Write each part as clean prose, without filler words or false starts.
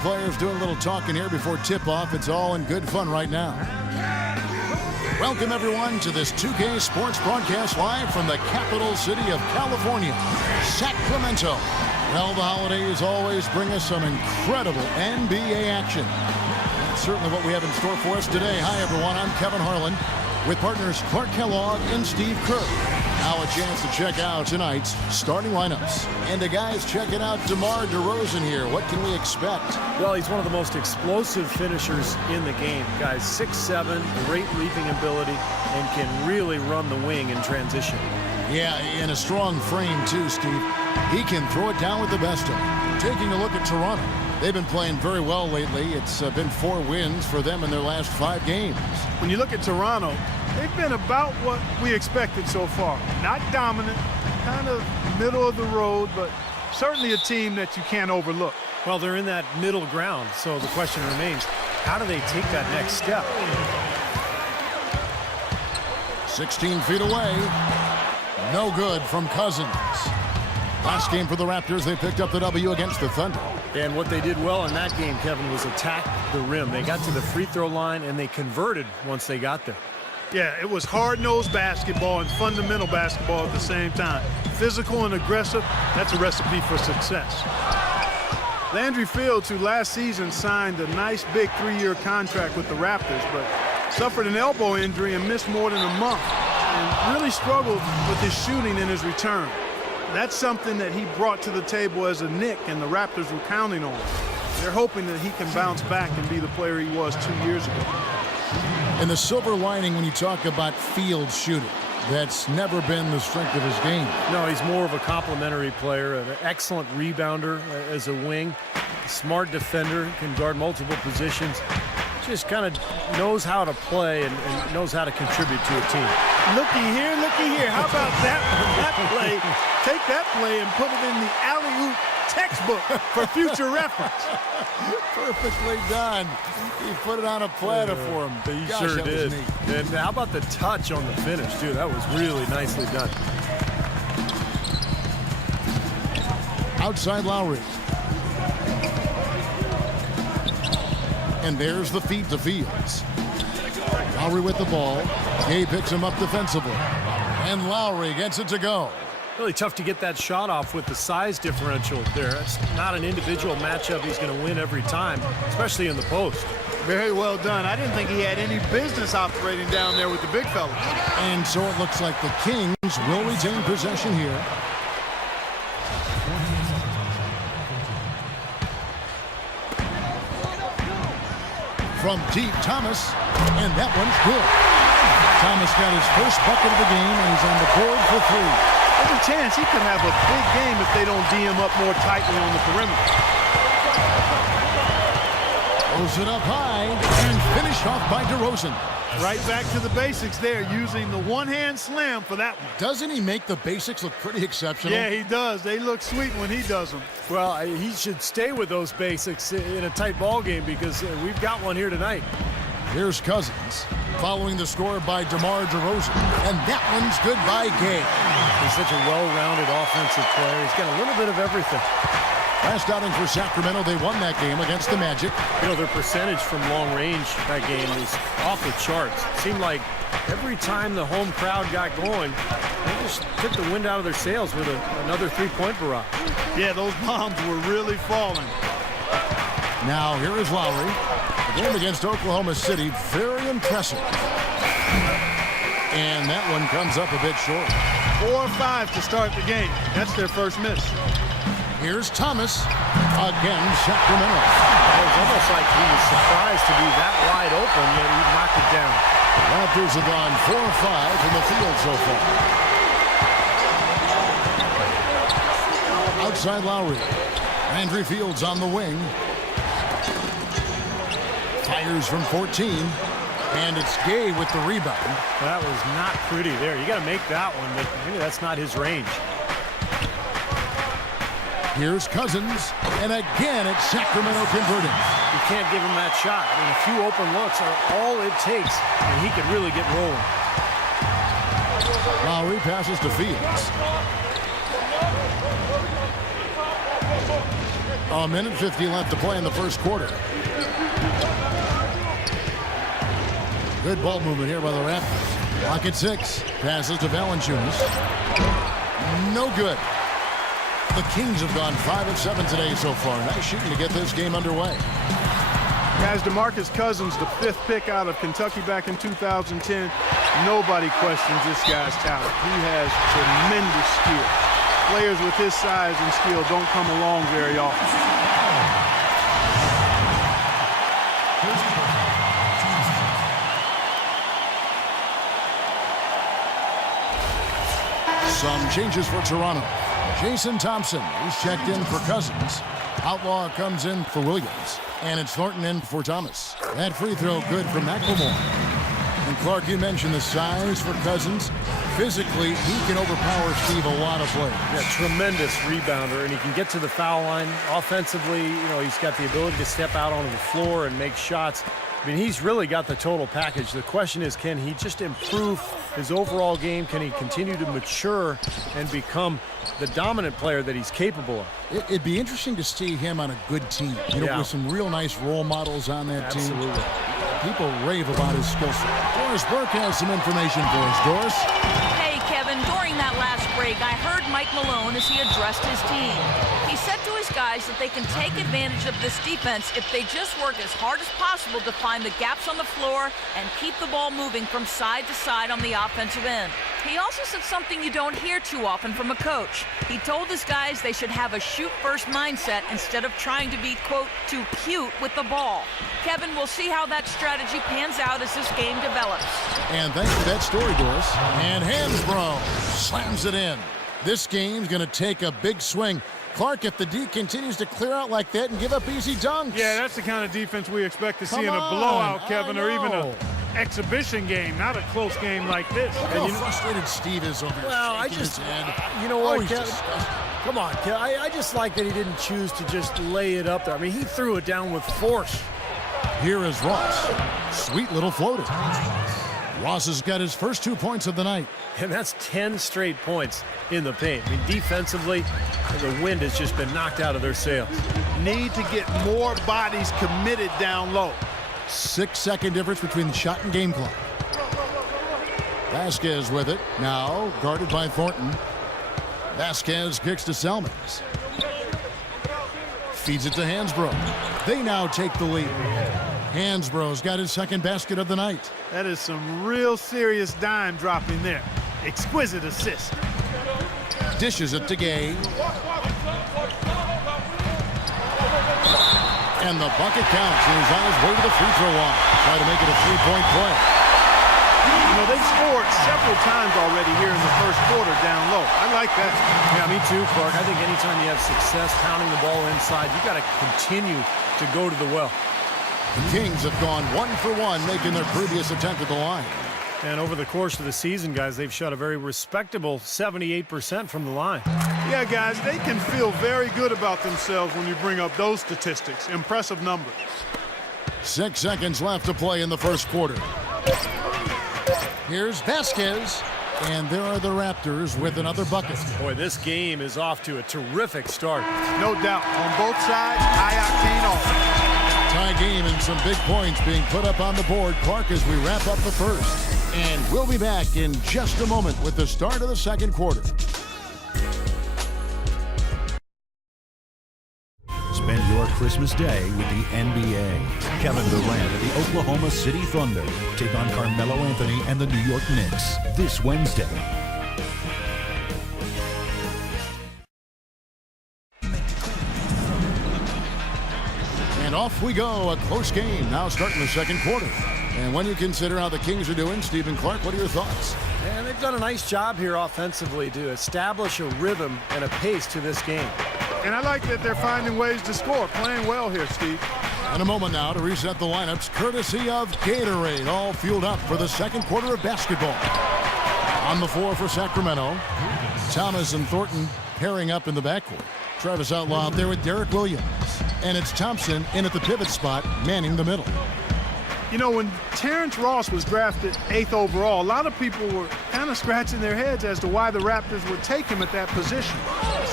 players doing a little talking here before tip-off. It's all in good fun right now. Welcome, everyone, to this 2K Sports broadcast live from the capital city of California, Sacramento. Well, the holidays always bring us some incredible NBA action. That's certainly what we have in store for us today. Hi, everyone. I'm Kevin Harlan with partners Clark Kellogg and Steve Kerr. Now a chance to check out tonight's starting lineups. And the guys checking out DeMar DeRozan here. What can we expect? Well, he's one of the most explosive finishers in the game. Guy's 6'7", great leaping ability, and can really run the wing in transition. Yeah, and a strong frame too, Steve. He can throw it down with the best of them. Taking a look at Toronto. They've been playing very well lately. It's been 4 wins for them in their last 5 games. When you look at Toronto, they've been about what we expected so far. Not dominant, kind of middle of the road, but certainly a team that you can't overlook. Well, they're in that middle ground, so the question remains, how do they take that next step? 16 feet away. No good from Cousins. Last game for the Raptors, they picked up the W against the Thunder. And what they did well in that game, Kevin, was attack the rim. They got to the free throw line, and they converted once they got there. Yeah, it was hard-nosed basketball and fundamental basketball at the same time. Physical and aggressive, that's a recipe for success. Landry Fields, who last season signed a nice big 3-year contract with the Raptors, but suffered an elbow injury and missed more than a month, and really struggled with his shooting in his return. That's something that he brought to the table as a Knick, and the Raptors were counting on him. They're hoping that he can bounce back and be the player he was 2 years ago. And the silver lining when you talk about field shooting, that's never been the strength of his game. No, he's more of a complementary player, an excellent rebounder as a wing, smart defender, can guard multiple positions, just kind of knows how to play and knows how to contribute to a team. Looky here, looky here. How about that play? Take that play and put it in the alley-oop textbook for future reference. Perfectly done. He put it on a platter for him. He Gosh, sure that was did. neat. And how about the touch on the finish, too? That was really nicely done. Outside Lowry. And there's the feed to Fields. Lowry with the ball. Gay picks him up defensively. And Lowry gets it to go. Really tough to get that shot off with the size differential there. It's not an individual matchup he's going to win every time, especially in the post. Very well done. I didn't think he had any business operating down there with the big fellas. And so it looks like the Kings will retain possession here. From deep, Thomas, and that one's good. Thomas got his first bucket of the game, and he's on the board for 3. There's a chance he could have a big game if they don't D him up more tightly on the perimeter. Throws it up high, and finished off by DeRozan. Right back to the basics there, using the one-hand slam for that one. Doesn't he make the basics look pretty exceptional? Yeah, he does. They look sweet when he does them. Well, he should stay with those basics in a tight ball game because we've got one here tonight. Here's Cousins, following the score by DeMar DeRozan, and that one's good by Gay. He's such a well-rounded offensive player. He's got a little bit of everything. Last outing for Sacramento, they won that game against the Magic. You know, their percentage from long range that game is off the charts. It seemed like every time the home crowd got going, they just took the wind out of their sails with another three-point barrage. Yeah, those bombs were really falling. Now, here is Lowry. The game against Oklahoma City, very impressive. And that one comes up a bit short. 4 or 5 to start the game. That's their first miss. Here's Thomas. Again, Sacramento. It was almost like he was surprised to be that wide open, yet he knocked it down. Raptors have gone 4 or 5 from the field so far. Outside Lowry. Landry Fields on the wing. Fires from 14. And it's Gay with the rebound. That was not pretty there. You got to make that one, but maybe that's not his range. Here's Cousins, and again it's Sacramento converting. You can't give him that shot. I mean, a few open looks are all it takes, and he could really get rolling. Lowry passes to Fields. A minute 50 left to play in the first quarter. Good ball movement here by the Raptors. Clock at 6. Passes to Valanciunas. No good. The Kings have gone 5 of 7 today so far. Nice shooting to get this game underway. Guys, DeMarcus Cousins, the 5th pick out of Kentucky back in 2010. Nobody questions this guy's talent. He has tremendous skill. Players with his size and skill don't come along very often. Some changes for Toronto. Jason Thompson, he's checked in for Cousins. Outlaw comes in for Williams. And it's Thornton in for Thomas. That free throw good for McLemore. And Clark, you mentioned the size for Cousins. Physically, he can overpower Steve a lot of players. Yeah, tremendous rebounder, and he can get to the foul line. Offensively, he's got the ability to step out onto the floor and make shots. I mean, he's really got the total package. The question is, can he just improve his overall game? Can he continue to mature and become the dominant player that he's capable of? It'd be interesting to see him on a good team. With some real nice role models on that team. Absolutely. People rave about his skill set. Doris Burke has some information for us. Doris? Hey, Kevin, during that last break, I heard Mike Malone as he addressed his team. He said to his guys that they can take advantage of this defense if they just work as hard as possible to find the gaps on the floor and keep the ball moving from side to side on the offensive end. He also said something you don't hear too often from a coach. He told his guys they should have a shoot-first mindset instead of trying to be, quote, too cute with the ball. Kevin, we'll see how that strategy pans out as this game develops. And thanks for that story, Doris. And Hansbrough slams it in. This game's going to take a big swing. Clark, if the D continues to clear out like that and give up easy dunks. Yeah, that's the kind of defense we expect to see in a blowout, Kevin, or even an exhibition game, not a close game like this. Look how frustrated Steve is over here. Well, his head. you know what, Kevin? Disgusting. Come on, Kevin. I just like that he didn't choose to just lay it up there. I mean, he threw it down with force. Here is Ross. Sweet little floater. Ross has got his first 2 points of the night. And that's 10 straight points in the paint. I mean, defensively, the wind has just been knocked out of their sails. Need to get more bodies committed down low. 6-second difference between the shot and game clock. Vasquez with it. Now guarded by Thornton. Vasquez kicks to Selmans. Feeds it to Hansbrough. They now take the lead. Hansbrough's got his second basket of the night. That is some real serious dime dropping there. Exquisite assist. Dishes it to Gay. And the bucket counts. He's on his way to the free throw line. Try to make it a three-point play. They've scored several times already here in the first quarter down low. I like that. Yeah, me too, Clark. I think anytime you have success pounding the ball inside, you got to continue to go to the well. The Kings have gone 1 for 1, making their previous attempt at the line. And over the course of the season, guys, they've shot a very respectable 78% from the line. Yeah, guys, they can feel very good about themselves when you bring up those statistics. Impressive numbers. 6 seconds left to play in the first quarter. Here's Vasquez. And there are the Raptors with another bucket. Boy, this game is off to a terrific start. No doubt. On both sides, high-octane offense. Tie game and some big points being put up on the board. Clark, as we wrap up the first. And we'll be back in just a moment with the start of the second quarter. Spend your Christmas day with the NBA. Kevin Durant and the Oklahoma City Thunder take on Carmelo Anthony and the New York Knicks this Wednesday. And off we go, a close game now starting the second quarter. And when you consider how the Kings are doing, Stephen Clark, what are your thoughts? And they've done a nice job here offensively to establish a rhythm and a pace to this game. And I like that they're finding ways to score, playing well here, Steve. In a moment now to reset the lineups, courtesy of Gatorade, all fueled up for the second quarter of basketball. On the floor for Sacramento, Thomas and Thornton pairing up in the backcourt. Travis Outlaw out there with Derek Williams. And it's Thompson in at the pivot spot, manning the middle. You know, when Terrence Ross was drafted 8th overall, a lot of people were kind of scratching their heads as to why the Raptors would take him at that position.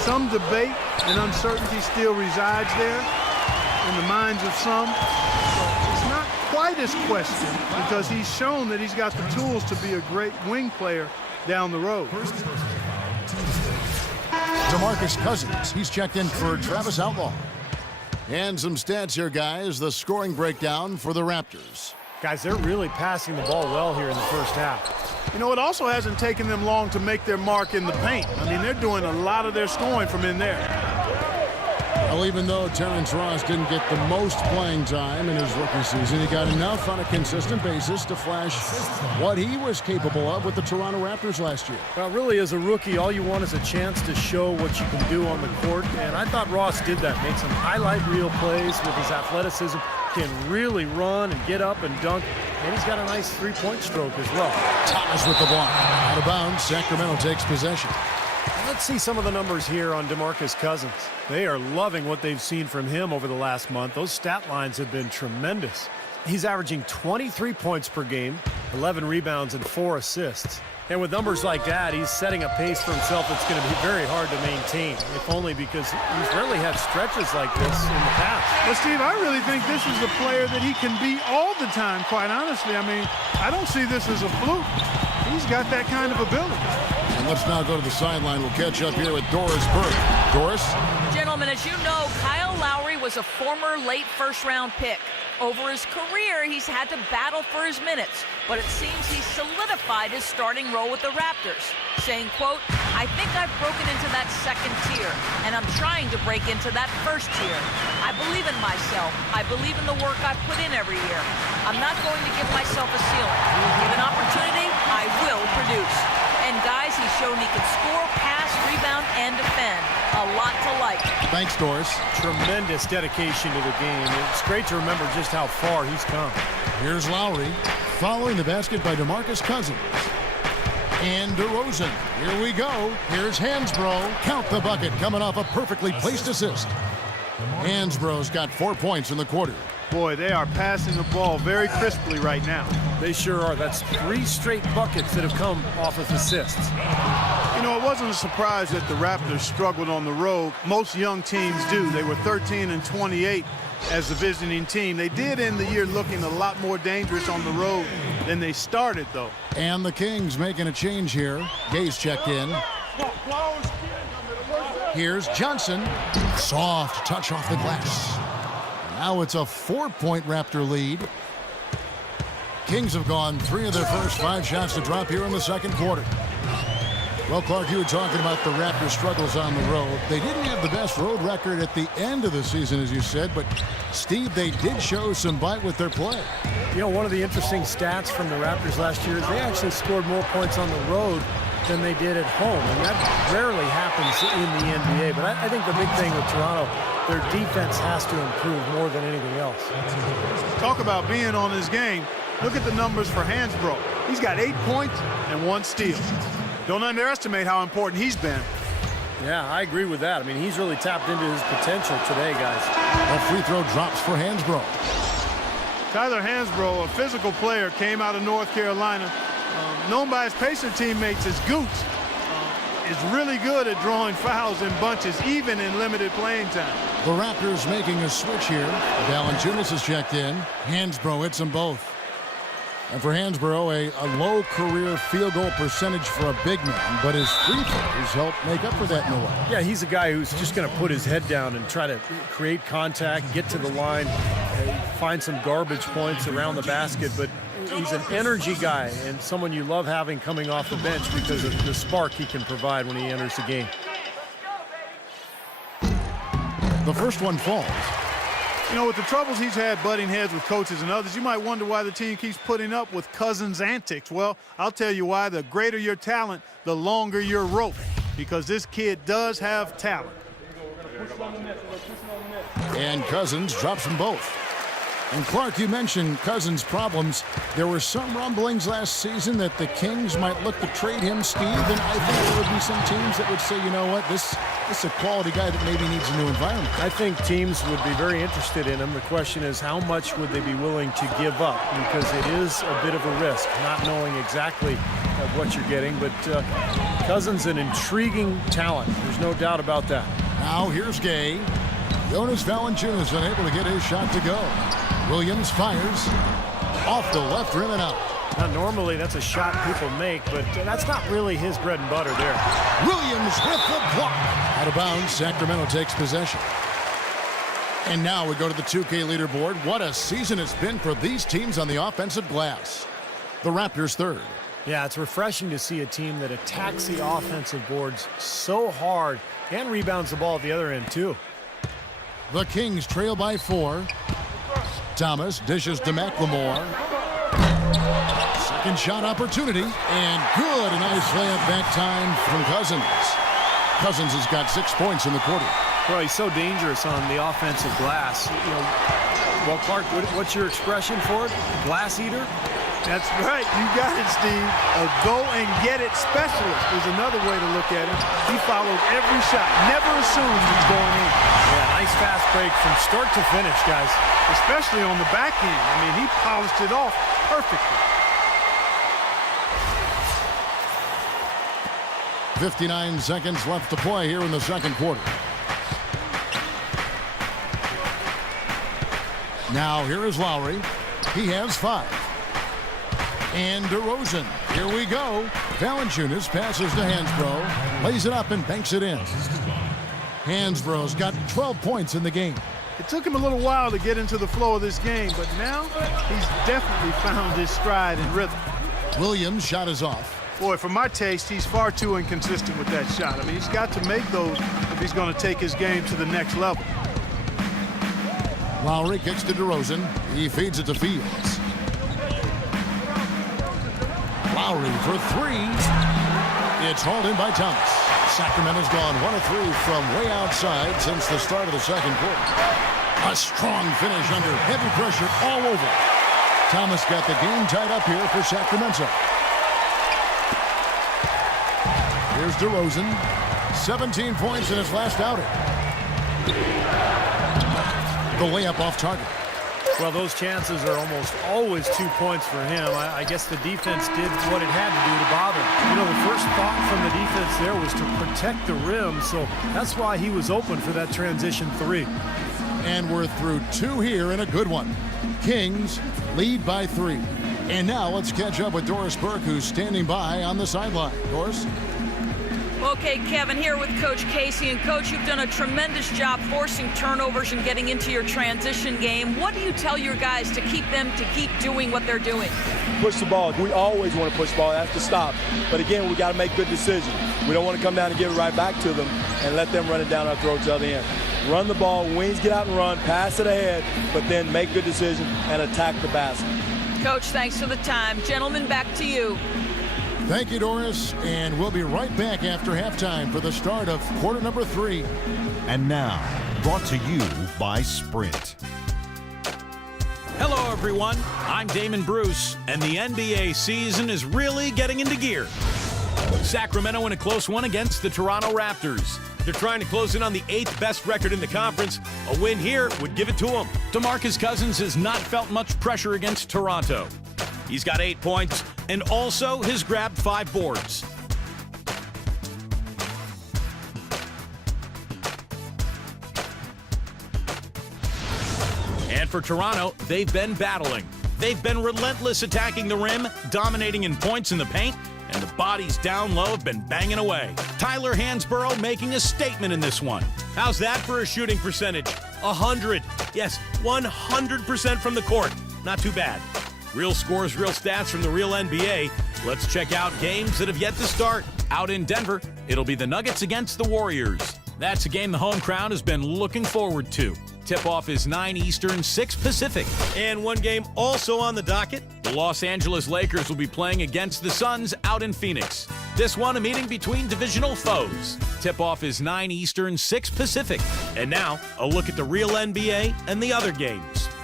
Some debate and uncertainty still resides there in the minds of some. But it's not quite as questioned because he's shown that he's got the tools to be a great wing player down the road. DeMarcus Cousins, he's checked in for Travis Outlaw. And some stats here, guys. The scoring breakdown for the Raptors. Guys, they're really passing the ball well here in the first half. You know, it also hasn't taken them long to make their mark in the paint. I mean, they're doing a lot of their scoring from in there. Well, even though Terrence Ross didn't get the most playing time in his rookie season, he got enough on a consistent basis to flash what he was capable of with the Toronto Raptors last year. Well, really, as a rookie, all you want is a chance to show what you can do on the court, and I thought Ross did that. Made some highlight reel plays with his athleticism, can really run and get up and dunk, and he's got a nice three-point stroke as well. Thomas with the block. Out of bounds, Sacramento takes possession. Let's see some of the numbers here on DeMarcus Cousins. They are loving what they've seen from him over the last month. Those stat lines have been tremendous. He's averaging 23 points per game, 11 rebounds, and 4 assists. And with numbers like that, he's setting a pace for himself that's going to be very hard to maintain, if only because he's rarely had stretches like this in the past. Well, Steve, I really think this is the player that he can be all the time, quite honestly. I mean, I don't see this as a fluke. He's got that kind of ability. And let's now go to the sideline. We'll catch up here with Doris Burke. Doris? Gentlemen, as you know, Kyle Lowry was a former late first-round pick. Over his career, he's had to battle for his minutes, but it seems he's solidified his starting role with the Raptors, saying, quote, "I think I've broken into that second tier, and I'm trying to break into that first tier. I believe in myself. I believe in the work I put in every year. I'm not going to give myself a ceiling. Given opportunity, I will produce." And guys, he's shown he can score, pass, rebound, and defend. A lot to like. Thanks, Doris. Tremendous dedication to the game. It's great to remember just how far he's come. Here's Lowry, following the basket by DeMarcus Cousins. And DeRozan. Here we go. Here's Hansbrough. Count the bucket, coming off a perfectly placed assist. Hansbrough's got 4 points in the quarter. Boy, they are passing the ball very crisply right now. They sure are. That's 3 straight buckets that have come off of assists. You know, it wasn't a surprise that the Raptors struggled on the road. Most young teams do. They were 13-28 as the visiting team. They did end the year looking a lot more dangerous on the road than they started, though. And the Kings making a change here. Gay's checked in. Here's Johnson. Soft touch off the glass. Now it's a 4-point Raptor lead. Kings have gone 3 of their first 5 shots to drop here in the second quarter. Well, Clark, you were talking about the Raptors' struggles on the road. They didn't have the best road record at the end of the season, as you said, but, Steve, they did show some bite with their play. You know, one of the interesting stats from the Raptors last year is they actually scored more points on the road than they did at home, and that rarely happens in the NBA. But I think the big thing with Toronto, their defense has to improve more than anything else. Talk about being on his game. Look at the numbers for Hansbrough. He's got 8 points and 1 steal. Don't underestimate how important he's been. Yeah, I agree with that. I mean, he's really tapped into his potential today, guys. A free throw drops for Hansbrough. Tyler Hansbrough, a physical player, came out of North Carolina, known by his Pacer teammates as Goots, is really good at drawing fouls in bunches, even in limited playing time. The Raptors making a switch here. Valanciunas is checked in. Hansbrough hits them both. And for Hansbrough, a low career field goal percentage for a big man, but his free throws help make up for that in a way. Yeah, he's a guy who's just going to put his head down and try to create contact, get to the line, find some garbage points around the basket, but he's an energy guy and someone you love having coming off the bench because of the spark he can provide when he enters the game. The first one falls. You know, with the troubles he's had butting heads with coaches and others, you might wonder why the team keeps putting up with Cousins' antics. Well, I'll tell you why. The greater your talent, the longer your rope, because this kid does have talent. And Cousins drops them both. And Clark, you mentioned Cousins' problems. There were some rumblings last season that the Kings might look to trade him, Steve, and I think there would be some teams that would say, you know what, this is a quality guy that maybe needs a new environment. I think teams would be very interested in him. The question is, how much would they be willing to give up? Because it is a bit of a risk, not knowing exactly what you're getting. But Cousins, an intriguing talent. There's no doubt about that. Now here's Gay. Jonas Valanciunas unable to get his shot to go. Williams fires off the left rim and out. Now, normally that's a shot people make, but that's not really his bread and butter there. Williams with the block. Out of bounds, Sacramento takes possession. And now we go to the 2K leaderboard. What a season it's been for these teams on the offensive glass. The Raptors third. Yeah, it's refreshing to see a team that attacks the offensive boards so hard and rebounds the ball at the other end, too. The Kings trail by 4. Thomas dishes to McLemore. Second shot opportunity, and good. A nice layup that time from Cousins. Cousins has got 6 points in the quarter. Well, he's so dangerous on the offensive glass. You know, well, Clark, what's your expression for it? Glass eater? That's right. You got it, Steve. A go-and-get-it specialist is another way to look at it. He followed every shot. Never assumed he's going in. Yeah, nice fast break from start to finish, guys. Especially on the back end. I mean, he polished it off perfectly. 59 seconds left to play here in the second quarter. Now here is Lowry. He has 5. And DeRozan. Here we go. Valanciunas passes to Hansbrough. Lays it up and banks it in. Hansbrough's got 12 points in the game. It took him a little while to get into the flow of this game, but now he's definitely found his stride and rhythm. Williams' shot is off. Boy, for my taste, he's far too inconsistent with that shot. I mean, he's got to make those if he's going to take his game to the next level. Lowry kicks to DeRozan. He feeds it to Fields. Lowry for 3. It's hauled in by Thomas. Sacramento's gone 1 of 3 from way outside since the start of the second quarter. A strong finish under heavy pressure all over. Thomas got the game tied up here for Sacramento. Here's DeRozan. 17 points in his last outing. The layup off target. Well, those chances are almost always 2 points for him. I guess the defense did what it had to do to bother him. You know, the first thought from the defense there was to protect the rim, so that's why he was open for that transition 3. And we're through 2 here and a good one. Kings lead by 3. And now let's catch up with Doris Burke, who's standing by on the sideline. Doris? Okay, Kevin, here with Coach Casey. And, Coach, you've done a tremendous job forcing turnovers and getting into your transition game. What do you tell your guys to keep doing what they're doing? Push the ball. We always want to push the ball. That's the stop. But, again, we got to make good decisions. We don't want to come down and give it right back to them and let them run it down our throats to the other end. Run the ball, wings get out and run, pass it ahead, but then make good decisions and attack the basket. Coach, thanks for the time. Gentlemen, back to you. Thank you, Doris, and we'll be right back after halftime for the start of quarter number 3. And now, brought to you by Sprint. Hello, everyone. I'm Damon Bruce, and the NBA season is really getting into gear. Sacramento in a close one against the Toronto Raptors. They're trying to close in on the 8th best record in the conference. A win here would give it to them. DeMarcus Cousins has not felt much pressure against Toronto. He's got 8 points and also has grabbed 5 boards. And for Toronto, they've been battling. They've been relentless attacking the rim, dominating in points in the paint, and the bodies down low have been banging away. Tyler Hansbrough making a statement in this one. How's that for a shooting percentage? 100. Yes, 100% from the court. Not too bad. Real scores, real stats from the real NBA. Let's check out games that have yet to start. Out in Denver, it'll be the Nuggets against the Warriors. That's a game the home crowd has been looking forward to. Tip-off is 9 Eastern, 6 Pacific. And one game also on the docket. The Los Angeles Lakers will be playing against the Suns out in Phoenix. This one a meeting between divisional foes. Tip-off is 9 Eastern, 6 Pacific. And now, a look at the real NBA and the other games.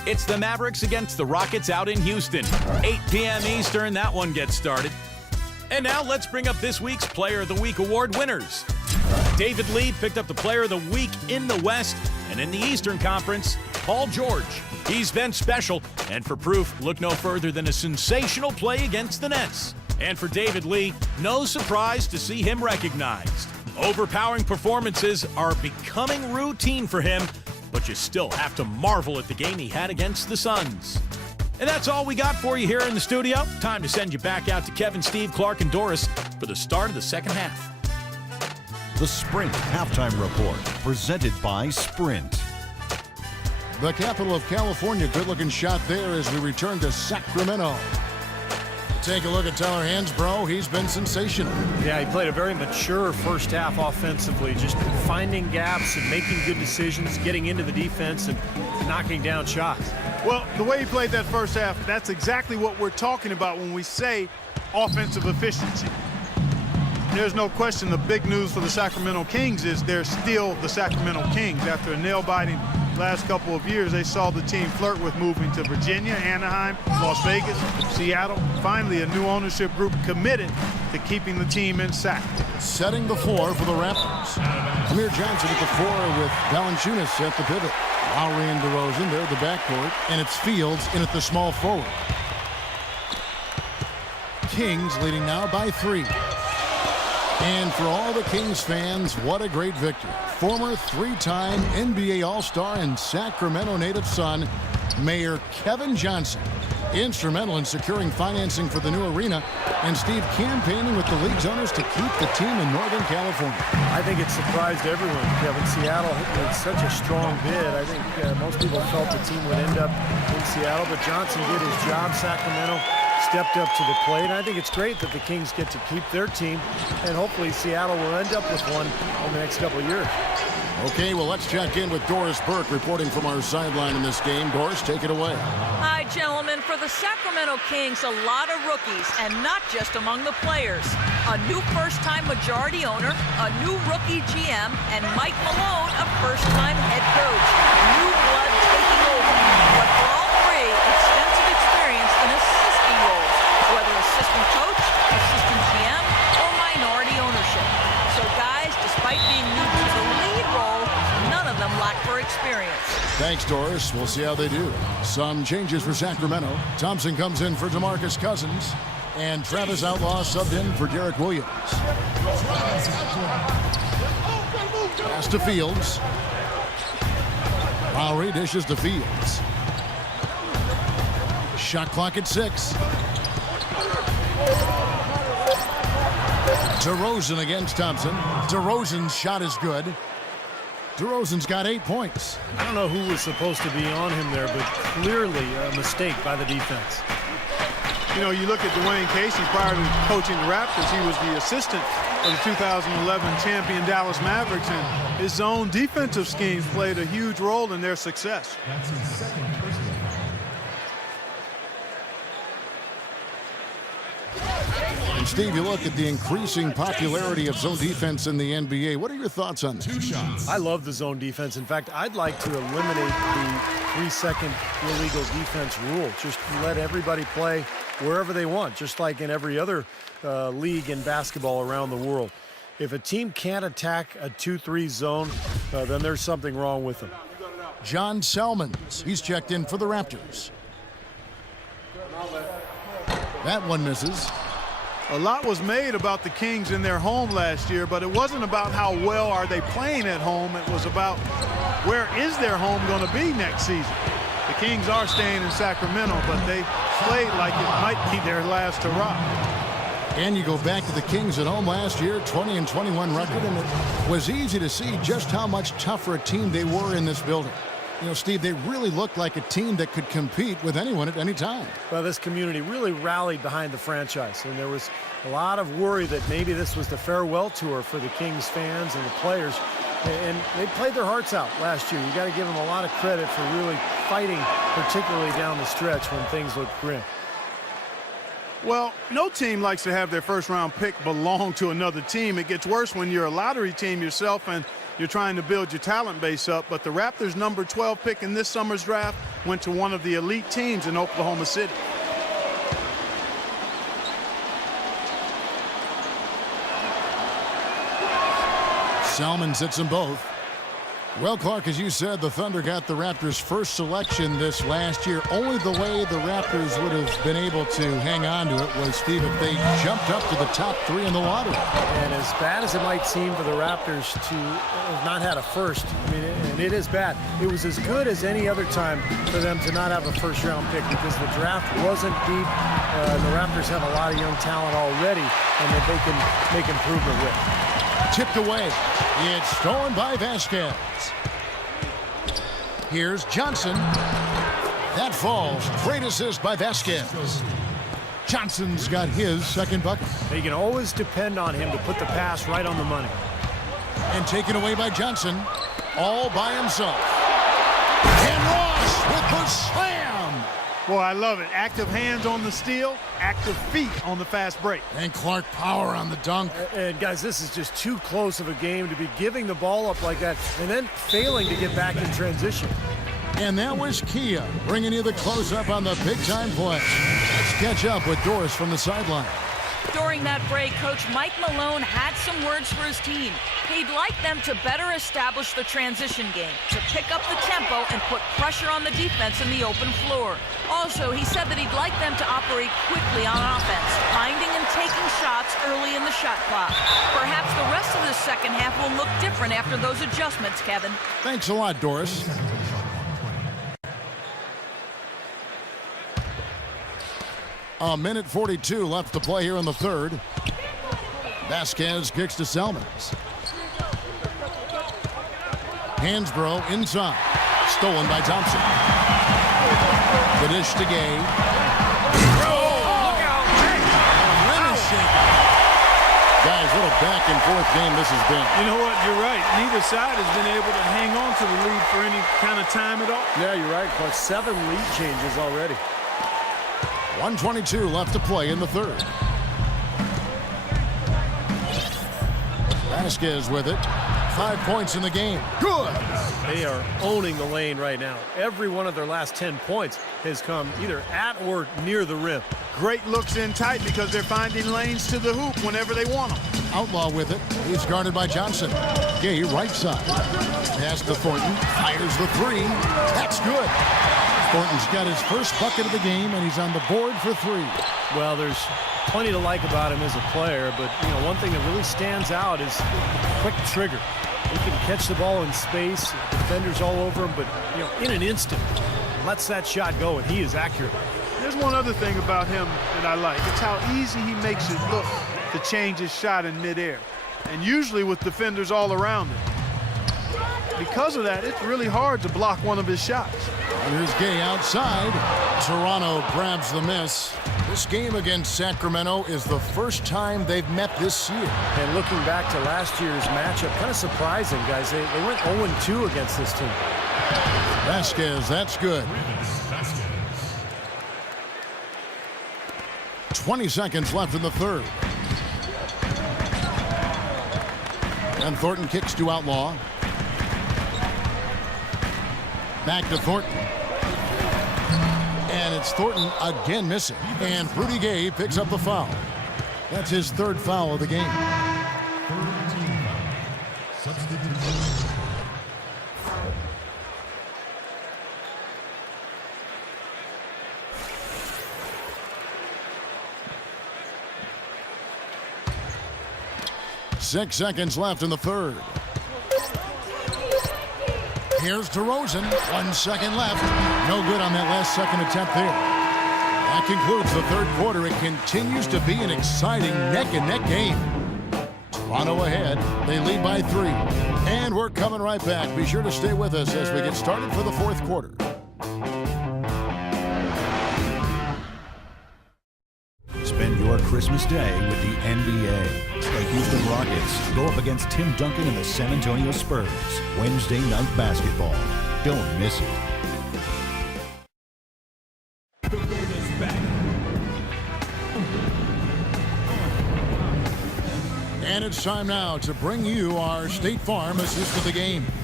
It's the Mavericks against the Rockets out in Houston. 8 p.m. Eastern, that one gets started. And now let's bring up this week's Player of the Week award winners. David Lee picked up the Player of the Week in the West, and in the Eastern Conference, Paul George. He's been special, and for proof, look no further than a sensational play against the Nets. And for David Lee, no surprise to see him recognized. Overpowering performances are becoming routine for him, but you still have to marvel at the game he had against the Suns. And that's all we got for you here in the studio. Time to send you back out to Kevin, Steve, Clark, and Doris for the start of the second half. The Sprint Halftime Report, presented by Sprint. The capital of California, good-looking shot there as we return to Sacramento. Take a look at Tyler Hansbrough. He's been sensational. Yeah, he played a very mature first half offensively, just finding gaps and making good decisions, getting into the defense and knocking down shots. Well, the way he played that first half, that's exactly what we're talking about when we say offensive efficiency. There's no question the big news for the Sacramento Kings is they're still the Sacramento Kings. After a nail-biting last couple of years, they saw the team flirt with moving to Virginia, Anaheim, Las Vegas, Seattle. Finally, a new ownership group committed to keeping the team in Sac. Setting the floor for the Raptors. Amir Johnson at the 4 with Valanciunas at the pivot. Lowry and DeRozan, they're the backcourt, and it's Fields in at the small forward. Kings leading now by 3. And for all the Kings fans, what a great victory. Former 3-time NBA All-Star and Sacramento native son, Mayor Kevin Johnson, instrumental in securing financing for the new arena, and Steve campaigning with the league's owners to keep the team in Northern California. I think it surprised everyone, Kevin. Seattle made such a strong bid. I think most people felt the team would end up in Seattle, but Johnson did his job. Sacramento stepped up to the plate. And I think it's great that the Kings get to keep their team, and hopefully Seattle will end up with one in the next couple of years. Okay, well, let's check in with Doris Burke reporting from our sideline in this game. Doris, take it away. Hi, gentlemen. For the Sacramento Kings, a lot of rookies, and not just among the players. A new first-time majority owner, a new rookie GM, and Mike Malone, a first-time head coach. New blood taking over. But for all three, extensive experience in assisting roles, whether assistant coach, assistant GM, or minority ownership. So, guys, despite being new to the lead role, none of them lack for experience. Thanks, Doris. We'll see how they do. Some changes for Sacramento. Thompson comes in for DeMarcus Cousins, and Travis Outlaw subbed in for Derek Williams. Pass to Fields. Lowry dishes to Fields. Shot clock at 6. DeRozan against Thompson. DeRozan's shot is good. DeRozan's got 8 points. I don't know who was supposed to be on him there, but clearly a mistake by the defense. You know, you look at Dwayne Casey prior to coaching the Raptors, he was the assistant of the 2011 champion Dallas Mavericks, and his own defensive schemes played a huge role in their success. That's his second personal. And Steve, you look at the increasing popularity of zone defense in the NBA. What are your thoughts on that? 2 shots. I love the zone defense. In fact, I'd like to eliminate the 3-second illegal defense rule. Just let everybody play wherever they want, just like in every other league in basketball around the world. If a team can't attack a 2-3 zone, then there's something wrong with them. John Selmans, he's checked in for the Raptors. That one misses. A lot was made about the Kings in their home last year, but it wasn't about how well are they playing at home. It was about where is their home going to be next season. The Kings are staying in Sacramento, but they played like it might be their last hurrah. And you go back to the Kings at home last year, 20-21 record, and it was easy to see just how much tougher a team they were in this building. You know, Steve, they really looked like a team that could compete with anyone at any time. Well, this community really rallied behind the franchise, and there was a lot of worry that maybe this was the farewell tour for the Kings fans and the players, and they played their hearts out last year. You got to give them a lot of credit for really fighting, particularly down the stretch when things looked grim. Well, no team likes to have their first-round pick belong to another team. It gets worse when you're a lottery team yourself and you're trying to build your talent base up. But the Raptors' number 12 pick in this summer's draft went to one of the elite teams in Oklahoma City. Salmon sits them both. Well, Clark, as you said, the Thunder got the Raptors' first selection this last year. Only the way the Raptors would have been able to hang on to it was, Steve, if they jumped up to the top 3 in the lottery. And as bad as it might seem for the Raptors to have not had a first, I mean, and it is bad, it was as good as any other time for them to not have a first-round pick because the draft wasn't deep. The Raptors have a lot of young talent already and that they can make improvement with. Tipped away. It's stolen by Vasquez. Here's Johnson. That falls. Great assist by Vasquez. Johnson's got his second bucket. You can always depend on him to put the pass right on the money. And taken away by Johnson. All by himself. And Ross with the slam. Boy, I love it. Active hands on the steal, active feet on the fast break. And Clark power on the dunk. And guys, this is just too close of a game to be giving the ball up like that and then failing to get back in transition. And that was Kia bringing you the close-up on the big-time play. Let's catch up with Doris from the sideline. During that break, Coach Mike Malone had some words for his team. He'd like them to better establish the transition game, to pick up the tempo and put pressure on the defense in the open floor. Also, he said that he'd like them to operate quickly on offense, finding and taking shots early in the shot clock. Perhaps the rest of the second half will look different after those adjustments, Kevin. Thanks a lot, Doris. A minute 42 left to play here in the third. Vasquez kicks to Selmans. Hansbrough inside. Stolen by Thompson. The dish to Gay. Look out! Lemon shaker. Guys, what a back and forth game this has been. You know what? You're right. Neither side has been able to hang on to the lead for any kind of time at all. Yeah, you're right. Plus 7 lead changes already. 1:22 left to play in the third. Vasquez with it. 5 points in the game. Good. They are owning the lane right now. Every one of their last 10 points has come either at or near the rim. Great looks in tight because they're finding lanes to the hoop whenever they want them. Outlaw with it. He's guarded by Johnson. Gay right side. Pass to Thornton. Fires the 3. That's good. Thornton's got his first bucket of the game, and he's on the board for 3. Well, there's plenty to like about him as a player, but one thing that really stands out is the quick trigger. He can catch the ball in space, defenders all over him, but in an instant, lets that shot go, and he is accurate. There's one other thing about him that I like. It's how easy he makes it look to change his shot in midair, and usually with defenders all around him. Because of that, it's really hard to block one of his shots. Here's Gay outside. Toronto grabs the miss. This game against Sacramento is the first time they've met this year. And looking back to last year's matchup, kind of surprising, guys. They went 0-2 against this team. Vasquez, that's good. 20 seconds left in the third. And Thornton kicks to Outlaw. Back to Thornton. And it's Thornton again missing. And Rudy Gay picks up the foul. That's his 3rd foul of the game. Six seconds left in the third. Here's DeRozan. 1 second left. No good on that last second attempt there. That concludes the third quarter. It continues to be an exciting neck-and-neck game. Toronto ahead. They lead by 3. And we're coming right back. Be sure to stay with us as we get started for the fourth quarter. Spend your Christmas day with the NBA. The Houston Rockets go up against Tim Duncan and the San Antonio Spurs. Wednesday night basketball. Don't miss it. And it's time now to bring you our State Farm assist of the game.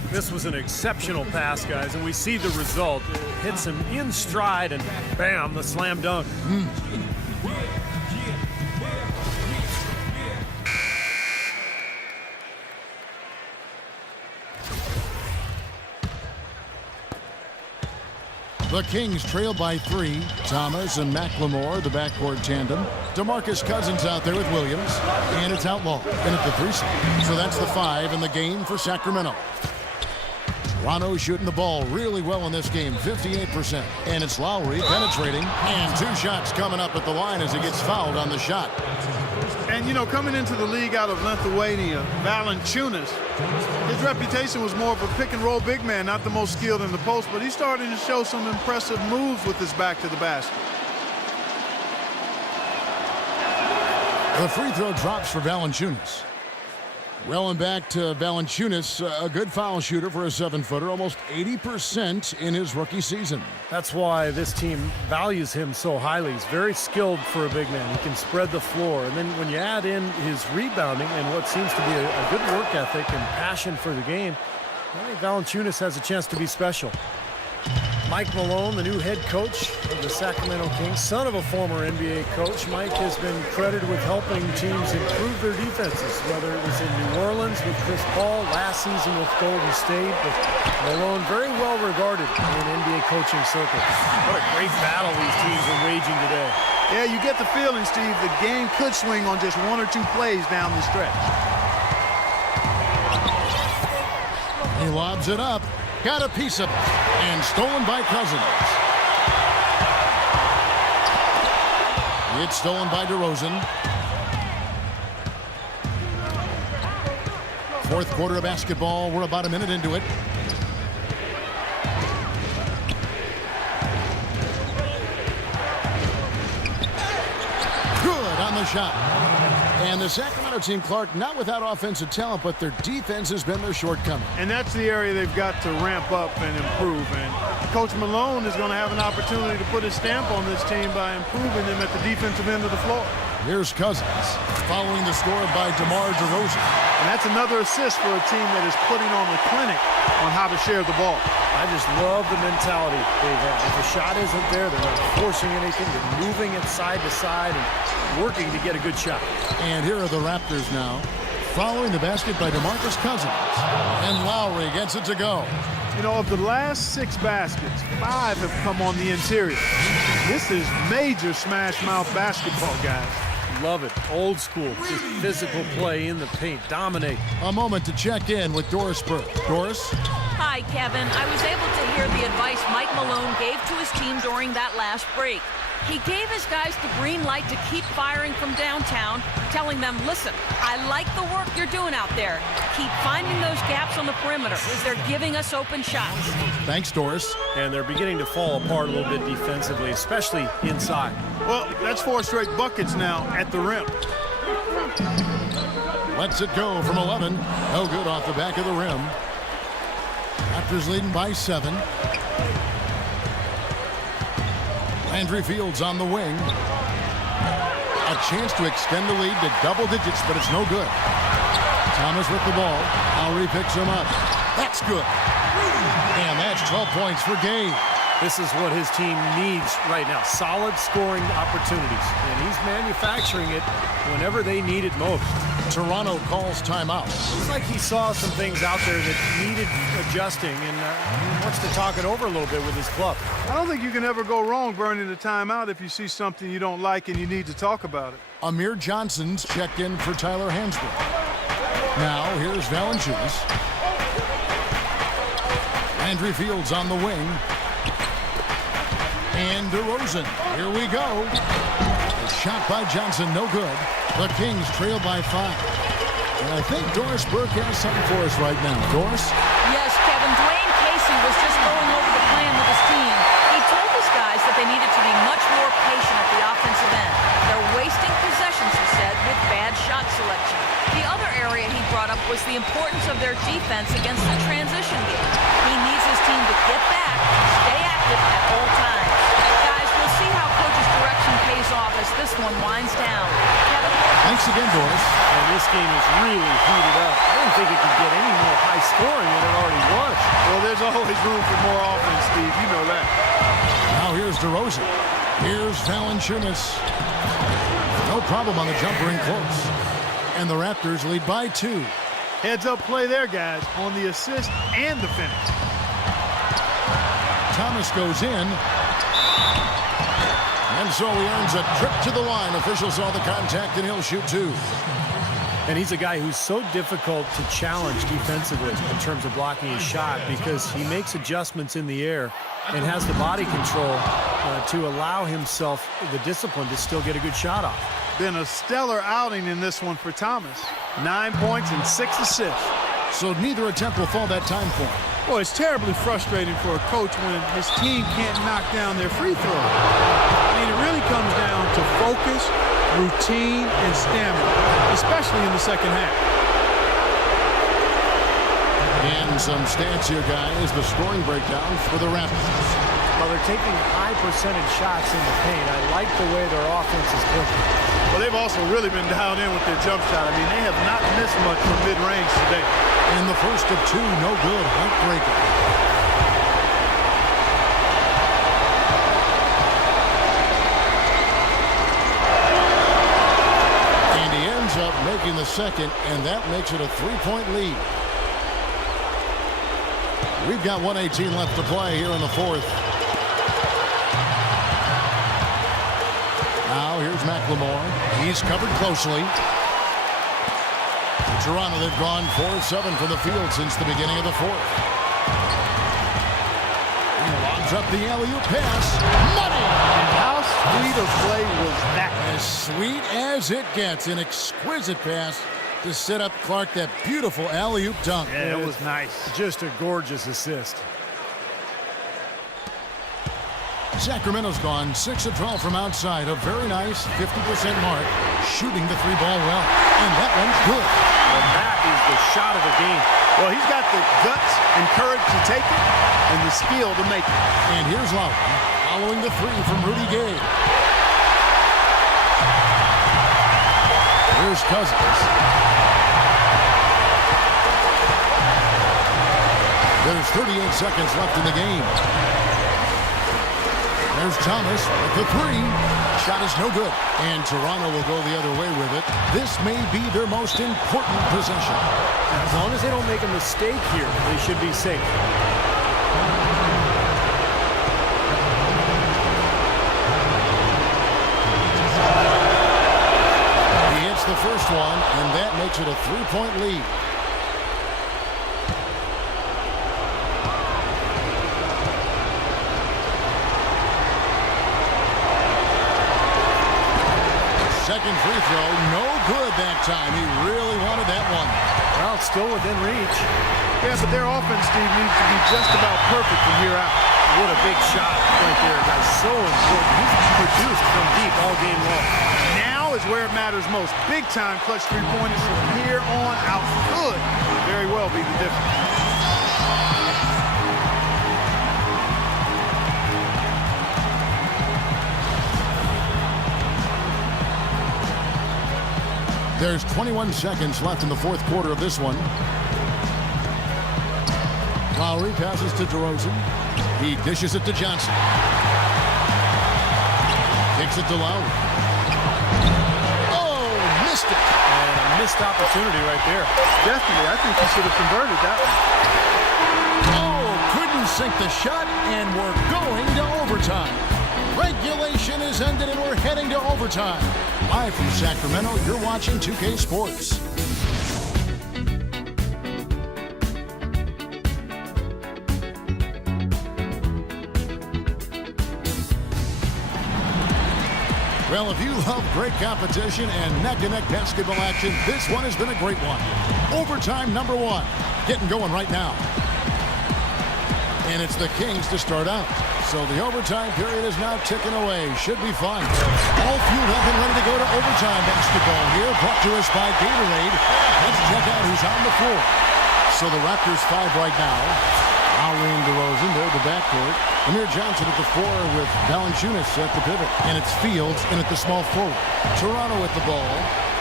This was an exceptional pass, guys, and we see the result. It hits him in stride, and bam, the slam dunk. The Kings trail by 3. Thomas and McLemore, the backcourt tandem. DeMarcus Cousins out there with Williams. And it's Outlaw in at the 3 spot. So that's the 5 in the game for Sacramento. Toronto shooting the ball really well in this game, 58%. And it's Lowry penetrating. And 2 shots coming up at the line as he gets fouled on the shot. And, you know, coming into the league out of Lithuania, Valanciunas, his reputation was more of a pick-and-roll big man, not the most skilled in the post, but he's starting to show some impressive moves with his back to the basket. The free throw drops for Valanciunas. Well, and back to Valanciunas, a good foul shooter for a 7-footer, almost 80% in his rookie season. That's why this team values him so highly. He's very skilled for a big man. He can spread the floor. And then when you add in his rebounding and what seems to be a good work ethic and passion for the game, I think Valanciunas has a chance to be special. Mike Malone, the new head coach of the Sacramento Kings, son of a former NBA coach. Mike has been credited with helping teams improve their defenses, whether it was in New Orleans with Chris Paul, last season with Golden State. But Malone, very well regarded in NBA coaching circles. What a great battle these teams are waging today. Yeah, you get the feeling, Steve, the game could swing on just 1 or 2 plays down the stretch. He lobs it up. Got a piece of it, and stolen by Cousins. It's stolen by DeRozan. Fourth quarter of basketball. We're about a minute into it. Good on the shot. And the Sacramento team, Clark, not without offensive talent, but their defense has been their shortcoming. And that's the area they've got to ramp up and improve. And Coach Malone is going to have an opportunity to put his stamp on this team by improving them at the defensive end of the floor. Here's Cousins, following the score by DeMar DeRozan. And that's another assist for a team that is putting on a clinic on how to share the ball. I just love the mentality they have. If a shot isn't there, they're not forcing anything. They're moving it side to side and working to get a good shot. And here are the Raptors now, following the basket by DeMarcus Cousins. And Lowry gets it to go. You know, of the last 6 baskets, 5 have come on the interior. This is major smash mouth basketball, guys. Love it. Old school. Just physical play in the paint. Dominate. A moment to check in with Doris Burke. Doris? Hi, Kevin. I was able to hear the advice Mike Malone gave to his team during that last break. He gave his guys the green light to keep firing from downtown, telling them, listen, I like the work you're doing out there. Keep finding those gaps on the perimeter. They're giving us open shots. Thanks, Doris. And they're beginning to fall apart a little bit defensively, especially inside. Well, that's 4 straight buckets now at the rim. Lets it go from 11. No good off the back of the rim. Raptors leading by 7. Landry Fields on the wing. A chance to extend the lead to double digits, but it's no good. Thomas with the ball. Lowry picks him up. That's good. And that's 12 points for Gabe. This is what his team needs right now. Solid scoring opportunities. And he's manufacturing it whenever they need it most. Toronto calls timeout. Looks like he saw some things out there that needed adjusting and he wants to talk it over a little bit with his club. I don't think you can ever go wrong burning a timeout if you see something you don't like and you need to talk about it. Amir Johnson's checked in for Tyler Hansbrough. Now here's Valanciunas. Landry Fields on the wing. And DeRozan. Here we go. A shot by Johnson, no good. The Kings trail by 5. And I think Doris Burke has something for us right now. Doris? Yes, Kevin. Dwayne Casey was just going over the plan with his team. He told his guys that they needed to be much more patient at the offensive end. They're wasting possessions, he said, with bad shot selection. The other area he brought up was the importance of their defense against the transition game. He needs his team to get back, stay active at all times. Guys, we'll see how coach's direction pays off as this one winds down. Kevin? Thanks again, Doris. And this game is really heated up. I didn't think it could get any more high scoring than it already was. Well, there's always room for more offense, Steve. You know that. Now here's DeRozan. Here's Valanciunas. No problem on the jumper in close. And the Raptors lead by 2. Heads-up play there, guys, on the assist and the finish. Thomas goes in. And so he earns a trip to the line. Officials saw the contact, and he'll shoot 2. And he's a guy who's so difficult to challenge defensively in terms of blocking his shot because he makes adjustments in the air and has the body control to allow himself the discipline to still get a good shot off. Been a stellar outing in this one for Thomas. 9 points and 6 assists. So neither attempt will fall that time for him. Well, it's terribly frustrating for a coach when his team can't knock down their free throw. I mean, it really comes down to focus, routine, and stamina, especially in the second half. And some stats here, guys. The scoring breakdown for the Raptors. Well, they're taking high percentage shots in the paint. I like the way their offense is clicking. Well, they've also really been dialed in with their jump shot. I mean, they have not missed much from mid-range today. And the first of 2, no good. Heartbreaker. And he ends up making the second, and that makes it a 3-point lead. We've got 1:18 left to play here in the 4th. Now here's McLemore. He's covered closely. Toronto, they've gone 4-7 from the field since the beginning of the 4th. He lobs up the alley-oop pass. Money! How sweet a play was that? As sweet as it gets. An exquisite pass to set up Clark that beautiful alley-oop dunk. Yeah, it was nice. Just a gorgeous assist. Sacramento's gone 6 of 12 from outside. A very nice 50% mark. Shooting the 3-ball well. And that one's good. And that is the shot of the game. Well, he's got the guts and courage to take it and the skill to make it. And here's Lowry following the 3 from Rudy Gay. Here's Cousins. There's 38 seconds left in the game. There's Thomas with the 3. Shot is no good. And Toronto will go the other way with it. This may be their most important possession. As long as they don't make a mistake here, they should be safe. He hits the first one, and that makes it a 3-point lead. Second free throw, no good that time. He really wanted that one. Well, it's still within reach. Yeah, but their offense, Steve, needs to be just about perfect from here out. What a big shot right there, guys. So important. He's produced from deep all game long. Now is where it matters most. Big-time clutch three-pointers from here on out could very well be the difference. There's 21 seconds left in the 4th quarter of this one. Lowry passes to DeRozan. He dishes it to Johnson. Kicks it to Lowry. Oh, missed it. And a missed opportunity right there. Definitely. I think he should have converted that one. Oh, couldn't sink the shot, and we're going to overtime. Regulation is ended, and we're heading to overtime. Live from Sacramento, you're watching 2K Sports. Well, if you love great competition and neck-to-neck basketball action, this one has been a great one. Overtime number 1. Getting going right now. And it's the Kings to start out. So the overtime period is now ticking away. Should be fun. All fueled up and ready to go to overtime basketball here. Brought to us by Gatorade. Let's check out who's on the floor. So the Raptors 5 right now. Lowry and DeRozan, they're the backcourt. Amir Johnson at the 4 with Valanciunas at the pivot. And it's Fields in at the small forward. Toronto with the ball.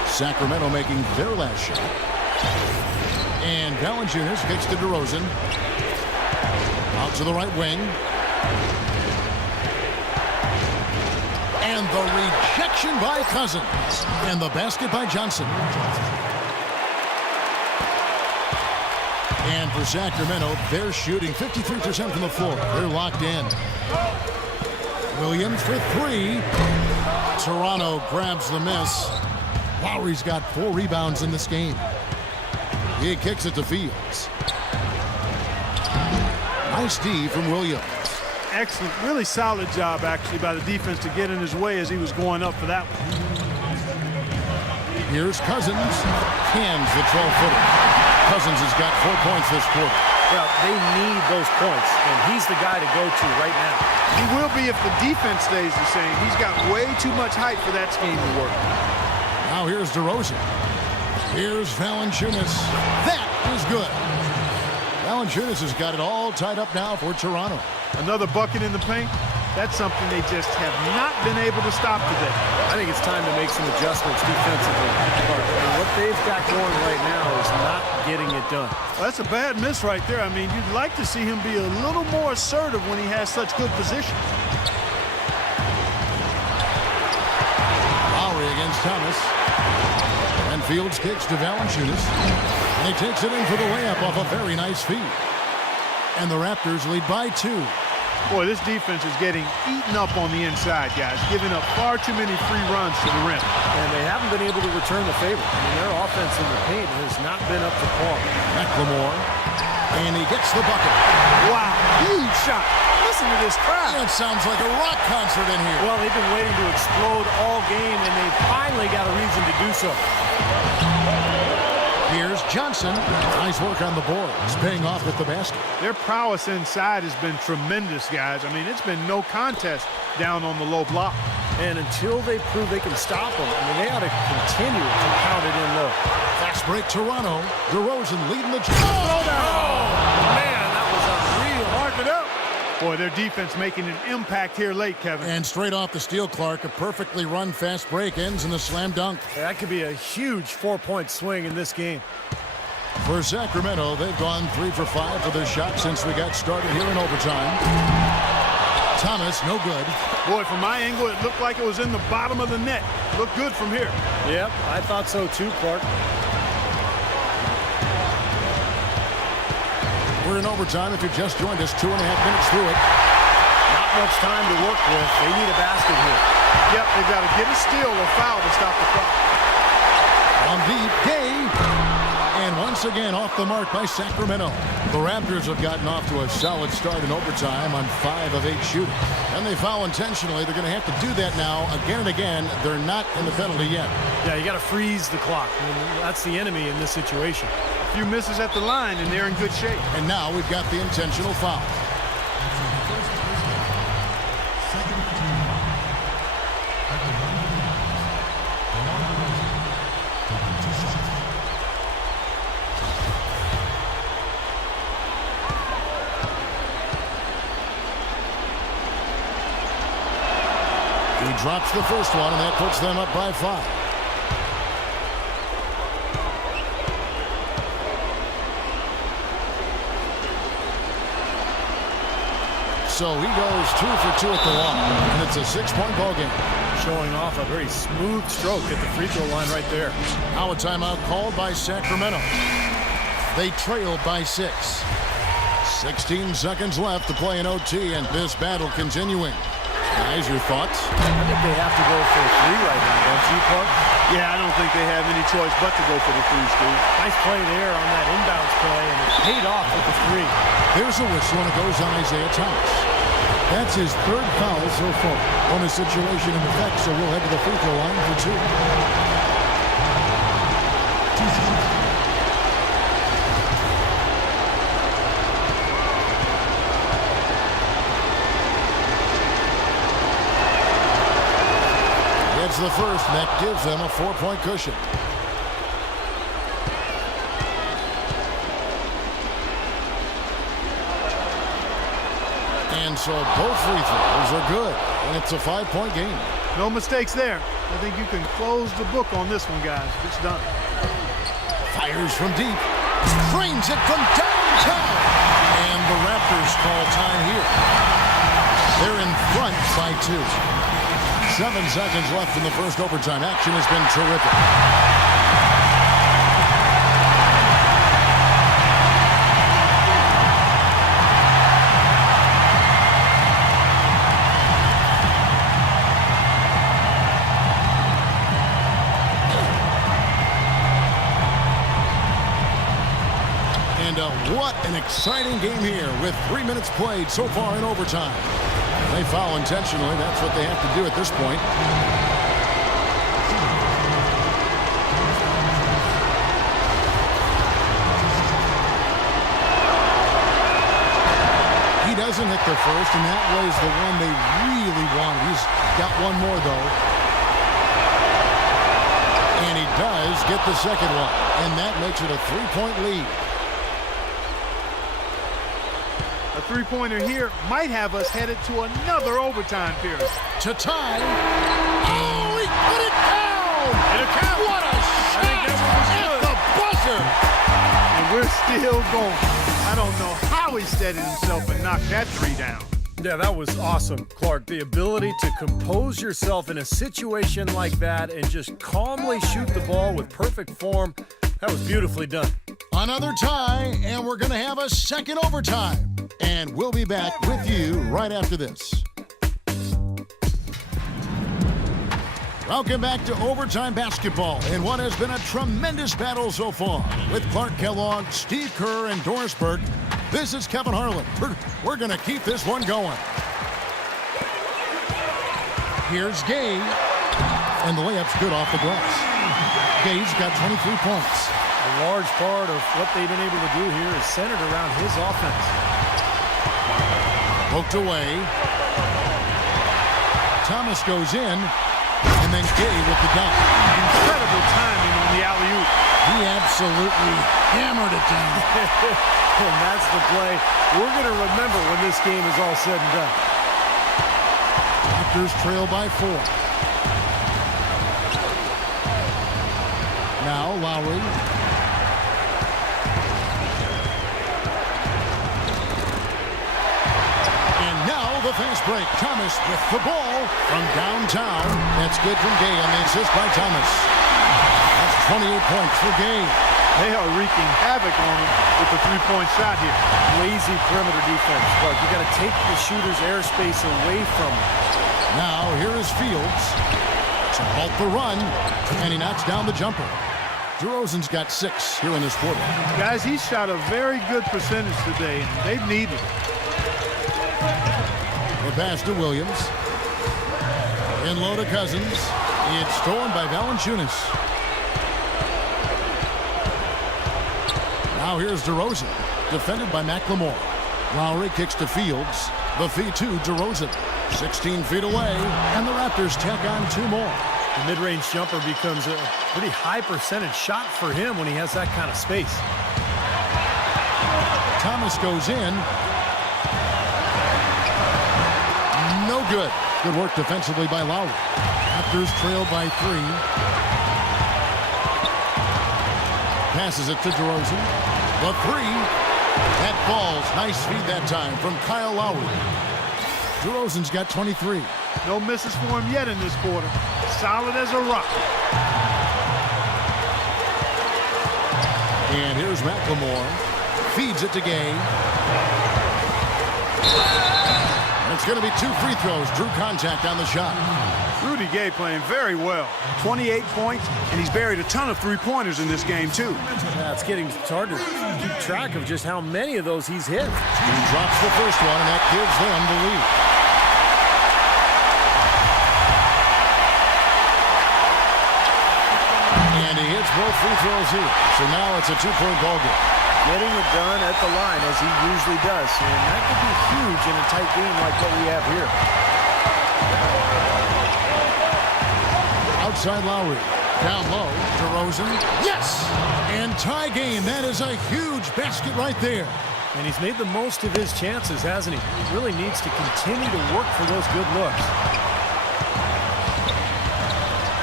Sacramento making their last shot. And Valanciunas kicks to DeRozan. Out to the right wing. And the rejection by Cousins. And the basket by Johnson. And for Sacramento, they're shooting 53% from the floor. They're locked in. Williams for three. Toronto grabs the miss. Lowry's got 4 rebounds in this game. He kicks it to Fields. Nice D from Williams. Excellent, really solid job actually by the defense to get in his way as he was going up for that one. Here's Cousins. Cans the 12-footer. Cousins has got 4 points this quarter. Well, they need those points, and he's the guy to go to right now. He will be if the defense stays the same. He's got way too much height for that scheme to work. Now here's DeRozan. Here's Valanciunas. That is good. Valanciunas has got it all tied up now for Toronto. Another bucket in the paint. That's something they just have not been able to stop today. I think it's time to make some adjustments defensively. And what they've got going right now is not getting it done. Well, that's a bad miss right there. I mean, you'd like to see him be a little more assertive when he has such good position. Lowry against Thomas. And Fields kicks to Valanciunas. And he takes it in for the layup off a very nice feed. And the Raptors lead by 2. Boy, this defense is getting eaten up on the inside, guys, giving up far too many free runs to the rim. And they haven't been able to return the favor. I mean, their offense in the paint has not been up to par. McLemore. And he gets the bucket. Wow, huge shot. Listen to this crowd. That sounds like a rock concert in here. Well, they've been waiting to explode all game, and they finally got a reason to do so. Here's Johnson. Nice work on the boards, paying off with the basket. Their prowess inside has been tremendous, guys. I mean, it's been no contest down on the low block. And until they prove they can stop them, I mean, they ought to continue to pound it in low. Fast break, Toronto. DeRozan leading the... Man, that was unreal. Mark it up. Boy, their defense making an impact here late, Kevin. And straight off the steal, Clark, a perfectly run fast break ends in the slam dunk. That could be a huge 4-point swing in this game. For Sacramento, they've gone 3 for 5 for their shot since we got started here in overtime. Thomas, no good. Boy, from my angle, it looked like it was in the bottom of the net. Looked good from here. Yep, I thought so too, Clark. We're in overtime. If you just joined us, 2.5 minutes through it. Not much time to work with. They need a basket here. Yep, they've got to get a steal or foul to stop the clock. On deep, Gay. And once again, off the mark by Sacramento. The Raptors have gotten off to a solid start in overtime on 5 of 8 shooting. And they foul intentionally. They're going to have to do that now again and again. They're not in the penalty yet. Yeah, you got to freeze the clock. I mean, that's the enemy in this situation. A few misses at the line, and they're in good shape. And now we've got the intentional foul. He drops the first one, and that puts them up by 5. So he goes 2 for 2 at the line, and it's a 6-point ball game. Showing off a very smooth stroke at the free throw line right there. Now a timeout called by Sacramento. They trailed by 6. 16 seconds left to play in OT, and this battle continuing. Guys, your thoughts? I think they have to go for a 3 right now, don't you, Clark? Yeah, I don't think they have any choice but to go for the 3, Steve. Nice play there on that inbounds play, and it paid off with the 3. There's a whistle, and it goes on Isaiah Thomas. That's his 3rd foul so far. Bonus situation in effect, so we'll head to the free throw line for 2. It's the first, and that gives them a 4-point cushion. And so both free throws are good, and it's a 5-point game. No mistakes there. I think you can close the book on this one, guys. It's done. Fires from deep. Drains it from downtown. And the Raptors call time here. They're in front by 2. 7 seconds left in the first overtime. Action has been terrific. What an exciting game here with 3 minutes played so far in overtime. They foul intentionally. That's what they have to do at this point. He doesn't hit the first, and that was the one they really wanted. He's got one more, though. And he does get the second one, and that makes it a 3-point lead. A three-pointer here might have us headed to another overtime period. To tie. Oh, he put it down! And a count. What a shot! At the buzzer! And we're still going. I don't know how he steadied himself and knocked that 3 down. Yeah, that was awesome, Clark. The ability to compose yourself in a situation like that and just calmly shoot the ball with perfect form, that was beautifully done. Another tie, and we're going to have a second overtime. And we'll be back with you right after this. Welcome back to overtime basketball in what has been a tremendous battle so far. With Clark Kellogg, Steve Kerr, and Doris Burke, this is Kevin Harlan. We're going to keep this one going. Here's Gay, and the layup's good off the glass. Gay's got 23 points. A large part of what they've been able to do here is centered around his offense. Poked away. Thomas goes in, and then Gay with the dunk. Incredible timing on the alley-oop. He absolutely hammered it down. And that's the play we're going to remember when this game is all said and done. Raptors trail by 4. Now Lowry. The fast break. Thomas with the ball from downtown. That's good from Gay on the assist by Thomas. That's 28 points for Gay. They are wreaking havoc on him with the three-point shot here. Lazy perimeter defense, but you got to take the shooter's airspace away from him. Now here is Fields to halt the run, and he knocks down the jumper. DeRozan's got 6 here in this quarter. Guys, he shot a very good percentage today, and they've needed it. The pass to Williams. In low to Cousins. It's stolen by Valanciunas. Now here's DeRozan. Defended by McLemore. Lowry kicks to Fields. The feed to DeRozan. 16 feet away. And the Raptors tack on 2 more. The mid-range jumper becomes a pretty high percentage shot for him when he has that kind of space. Thomas goes in. No good. Good work defensively by Lowry. Raptors trail by 3. Passes it to DeRozan. The 3. That falls. Nice feed that time from Kyle Lowry. DeRozan's got 23. No misses for him yet in this quarter. Solid as a rock. And here's McLemore. Feeds it to Gay. And it's going to be 2 free throws. Drew contact on the shot. Rudy Gay playing very well. 28 points, and he's buried a ton of three-pointers in this game, too. Yeah, it's hard to keep track of just how many of those he's hit. He drops the first one, and that gives them the lead. And he hits both free throws here. So now it's a 2-point ball game. Getting it done at the line as he usually does. And that could be huge in a tight game like what we have here. Outside Lowry. Down low. DeRozan. Yes! And tie game. That is a huge basket right there. And he's made the most of his chances, hasn't he? He really needs to continue to work for those good looks.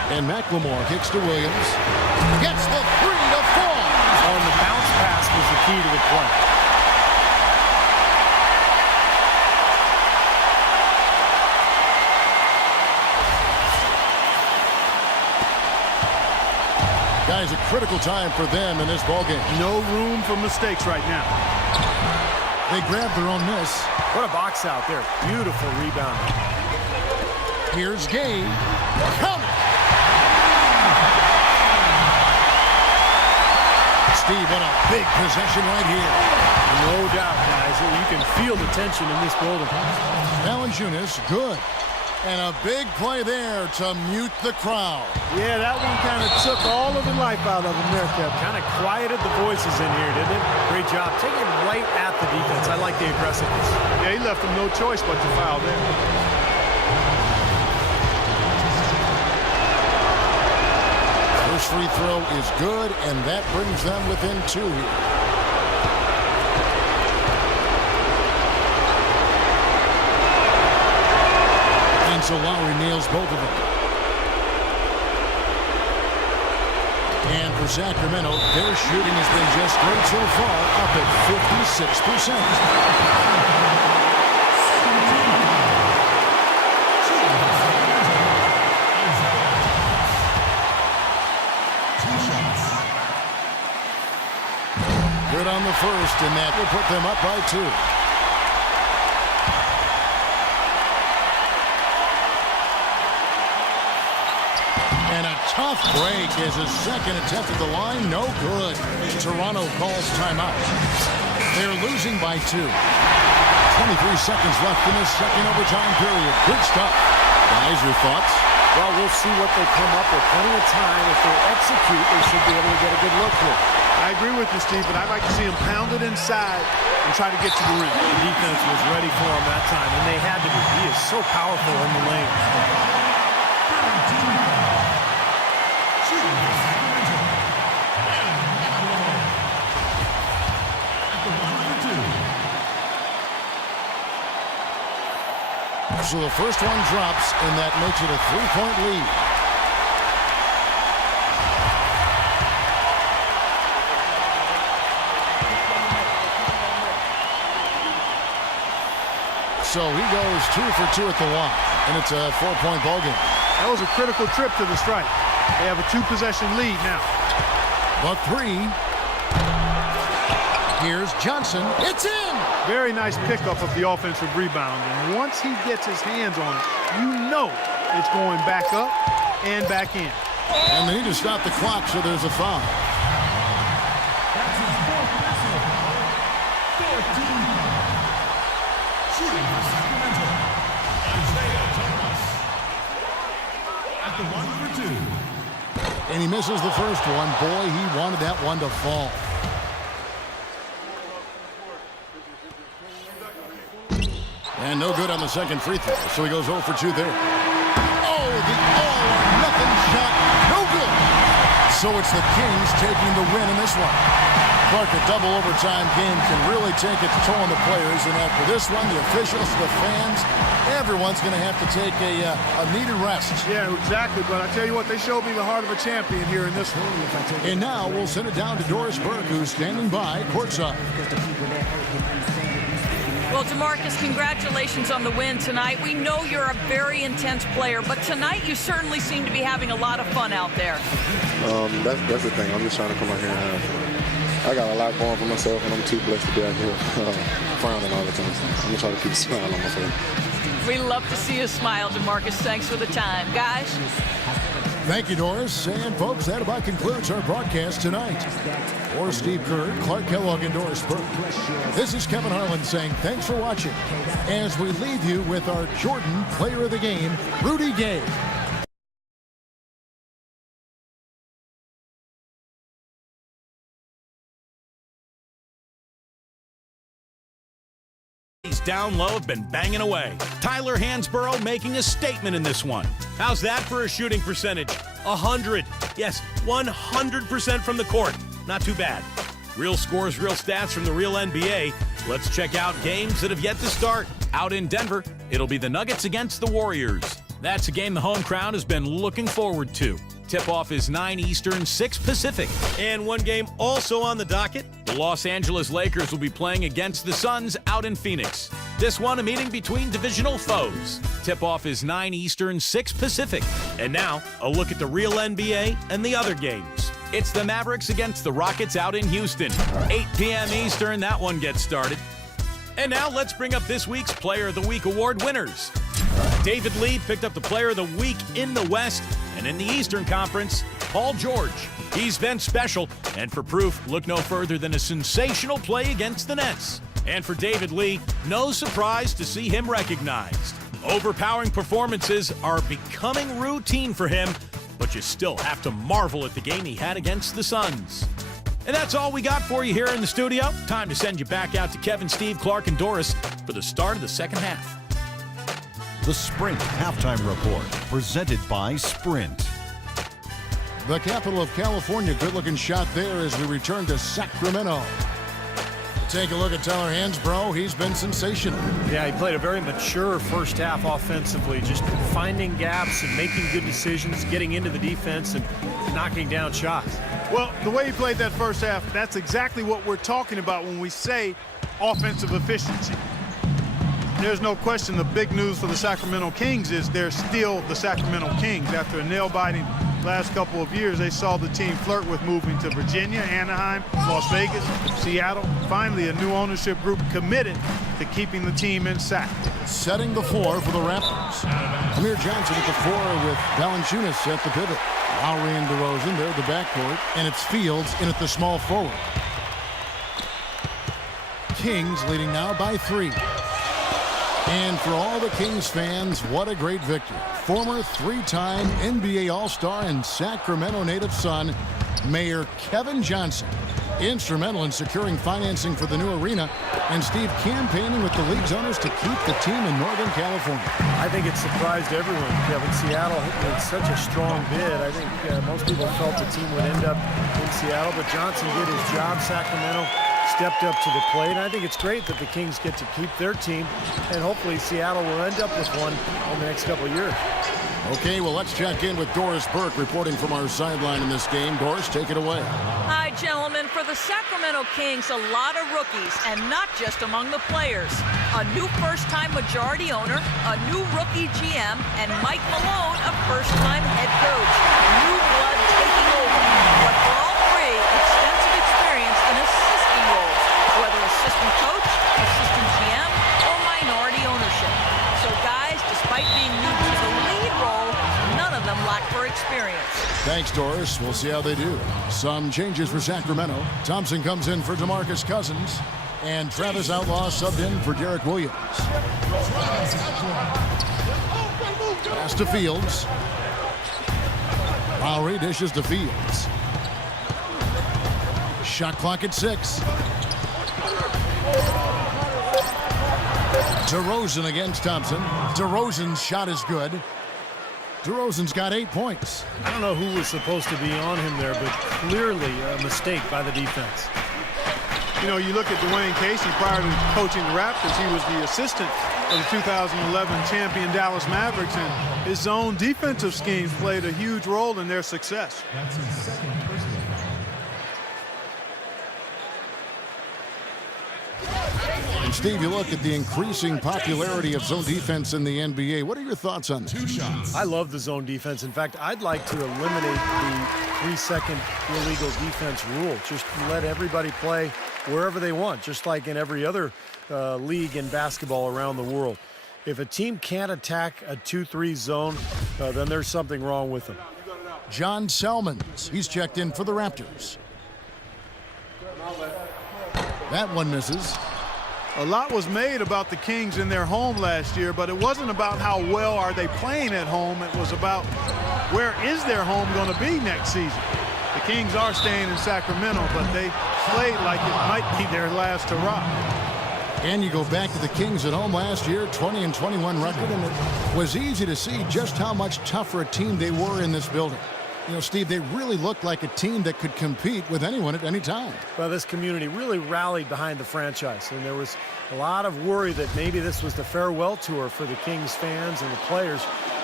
And McLemore kicks to Williams. Gets the three to fall. And the bounce pass was the key to the play. Guys, a critical time for them in this ballgame. No room for mistakes right now. They grab their own miss. What a box out there. Beautiful rebound. Here's Gay. Coming. Steve, what a big possession right here. No doubt, guys. You can feel the tension in this building. Valanciunas, good. And a big play there to mute the crowd. Yeah, that one kind of took all of the life out of them there, Kevin. Kind of quieted the voices in here, didn't it? Great job. Taking right at the defense. I like the aggressiveness. Yeah, he left them no choice but to foul there. First free throw is good, and that brings them within 2 here. And so Lowry nails both of them. And for Sacramento, their shooting has been just great so far, up at 56%. Good on the first, and that will put them up by 2. And a tough break as his second attempt at the line, no good. Toronto calls timeout. They're losing by 2. 23 seconds left in this second overtime period. Good stuff. Guys, your thoughts? Well, we'll see what they come up with. Plenty of time. If they execute, they should be able to get a good look here. I agree with you, Steve, but I'd like to see him pound it inside and try to get to the rim. The defense was ready for him that time, and they had to be. He is so powerful in the lane. So the first one drops, and that makes it a 3-point lead. So he goes 2 for 2 at the line, and it's a 4-point ball game. That was a critical trip to the strike. They have a 2-possession lead now. But 3. Here's Johnson. It's in! Very nice pickup of the offensive rebound. And once he gets his hands on it, you know it's going back up and back in. And they need to stop the clock, so there's a foul. And he misses the first one. Boy, he wanted that one to fall. And no good on the second free throw, so he goes 0 for 2 there. Oh, the all-or-nothing shot, no good. So it's the Kings taking the win in this one. Clark, a double overtime game can really take its toll on the players, and after this one, the officials, the fans, everyone's going to have to take a needed rest. Yeah, exactly, but I tell you what, they showed me the heart of a champion here in this one. And now we'll send it down to Doris Burke, who's standing by courtside. Well, DeMarcus, congratulations on the win tonight. We know you're a very intense player, but tonight you certainly seem to be having a lot of fun out there. That's the thing. I'm just trying to come out here and have fun. I got a lot going for myself, and I'm too blessed to be out here frowning all the time. I'm going to try to keep a smile on my face. We love to see you smile, DeMarcus. Thanks for the time. Guys? Thank you, Doris. And, folks, that about concludes our broadcast tonight. For Steve Kerr, Clark Kellogg, and Doris Burke, this is Kevin Harlan saying thanks for watching as we leave you with our Jordan Player of the Game, Rudy Gay. Down low have been banging away. Tyler Hansborough making a statement in this one. How's that for a shooting percentage? 100. Yes, 100% from the court. Not too bad. Real scores, real stats from the real NBA. Let's check out games that have yet to start. Out in Denver, it'll be the Nuggets against the Warriors. That's a game the home crowd has been looking forward to. Tip-off is 9 Eastern, 6 Pacific. And one game also on the docket. The Los Angeles Lakers will be playing against the Suns out in Phoenix. This one a meeting between divisional foes. Tip-off is 9 Eastern, 6 Pacific. And now, a look at the real NBA and the other games. It's the Mavericks against the Rockets out in Houston. 8 p.m. Eastern, that one gets started. And now let's bring up this week's Player of the Week award winners. David Lee picked up the Player of the Week in the West, and in the Eastern Conference, Paul George. He's been special, and for proof, look no further than a sensational play against the Nets. And for David Lee, no surprise to see him recognized. Overpowering performances are becoming routine for him, but you still have to marvel at the game he had against the Suns. And that's all we got for you here in the studio. Time to send you back out to Kevin, Steve, Clark, and Doris for the start of the second half. The Sprint Halftime Report, presented by Sprint. The capital of California, good-looking shot there as we return to Sacramento. Take a look at Tyler Hansbrough. He's been sensational. Yeah, he played a very mature first half offensively, just finding gaps and making good decisions, getting into the defense and knocking down shots. Well, the way he played that first half, that's exactly what we're talking about when we say offensive efficiency. There's no question the big news for the Sacramento Kings is they're still the Sacramento Kings. After a nail-biting last couple of years, they saw the team flirt with moving to Virginia, Anaheim, Las Vegas, Seattle. Finally, a new ownership group committed to keeping the team in Sac. Setting the floor for the Raptors. Amir Johnson at the floor with Valanciunas at the pivot. Lowry and DeRozan, they're the backcourt, and it's Fields in at the small forward. Kings leading now by 3. And for all the Kings fans, what a great victory. Former 3-time NBA All-Star and Sacramento native son, Mayor Kevin Johnson, instrumental in securing financing for the new arena, and Steve campaigning with the league's owners to keep the team in Northern California. I think it surprised everyone, Kevin. Seattle made such a strong bid. I think most people felt the team would end up in Seattle, but Johnson did his job. Sacramento stepped up to the plate, and I think it's great that the Kings get to keep their team, and hopefully Seattle will end up with one in the next couple of years. Okay, well, let's check in with Doris Burke reporting from our sideline in this game. Doris, take it away. Hi, gentlemen. For the Sacramento Kings, a lot of rookies, and not just among the players. A new first-time majority owner, a new rookie GM, and Mike Malone, a first-time head coach. New blood taking over. But for all three, extensive experience in assistant roles, whether assistant coach, assistant GM, or minority ownership. So, guys, despite being new to the lead role, none of them lack for experience. Thanks, Doris. We'll see how they do. Some changes for Sacramento. Thompson comes in for DeMarcus Cousins, and Travis Outlaw subbed in for Derek Williams. Pass to Fields. Lowry dishes to Fields. Shot clock at 6. DeRozan against Thompson. DeRozan's shot is good. DeRozan's got 8 points. I don't know who was supposed to be on him there, but clearly a mistake by the defense. You know, you look at Dwayne Casey prior to coaching the Raptors, he was the assistant of the 2011 champion Dallas Mavericks, and his own defensive schemes played a huge role in their success. And Steve, you look at the increasing popularity of zone defense in the NBA. What are your thoughts on this? I love the zone defense. In fact, I'd like to eliminate the 3-second illegal defense rule. Just let everybody play wherever they want, just like in every other league in basketball around the world. If a team can't attack a 2-3 zone, then there's something wrong with them. John Selmans, he's checked in for the Raptors. That one misses. A lot was made about the Kings in their home last year, but it wasn't about how well are they playing at home. It was about where is their home going to be next season. The Kings are staying in Sacramento, but they played like it might be their last hurrah. And you go back to the Kings at home last year, 20-21 record, and it was easy to see just how much tougher a team they were in this building. You know, Steve, they really looked like a team that could compete with anyone at any time. Well, this community really rallied behind the franchise, and there was a lot of worry that maybe this was the farewell tour for the Kings fans and the players.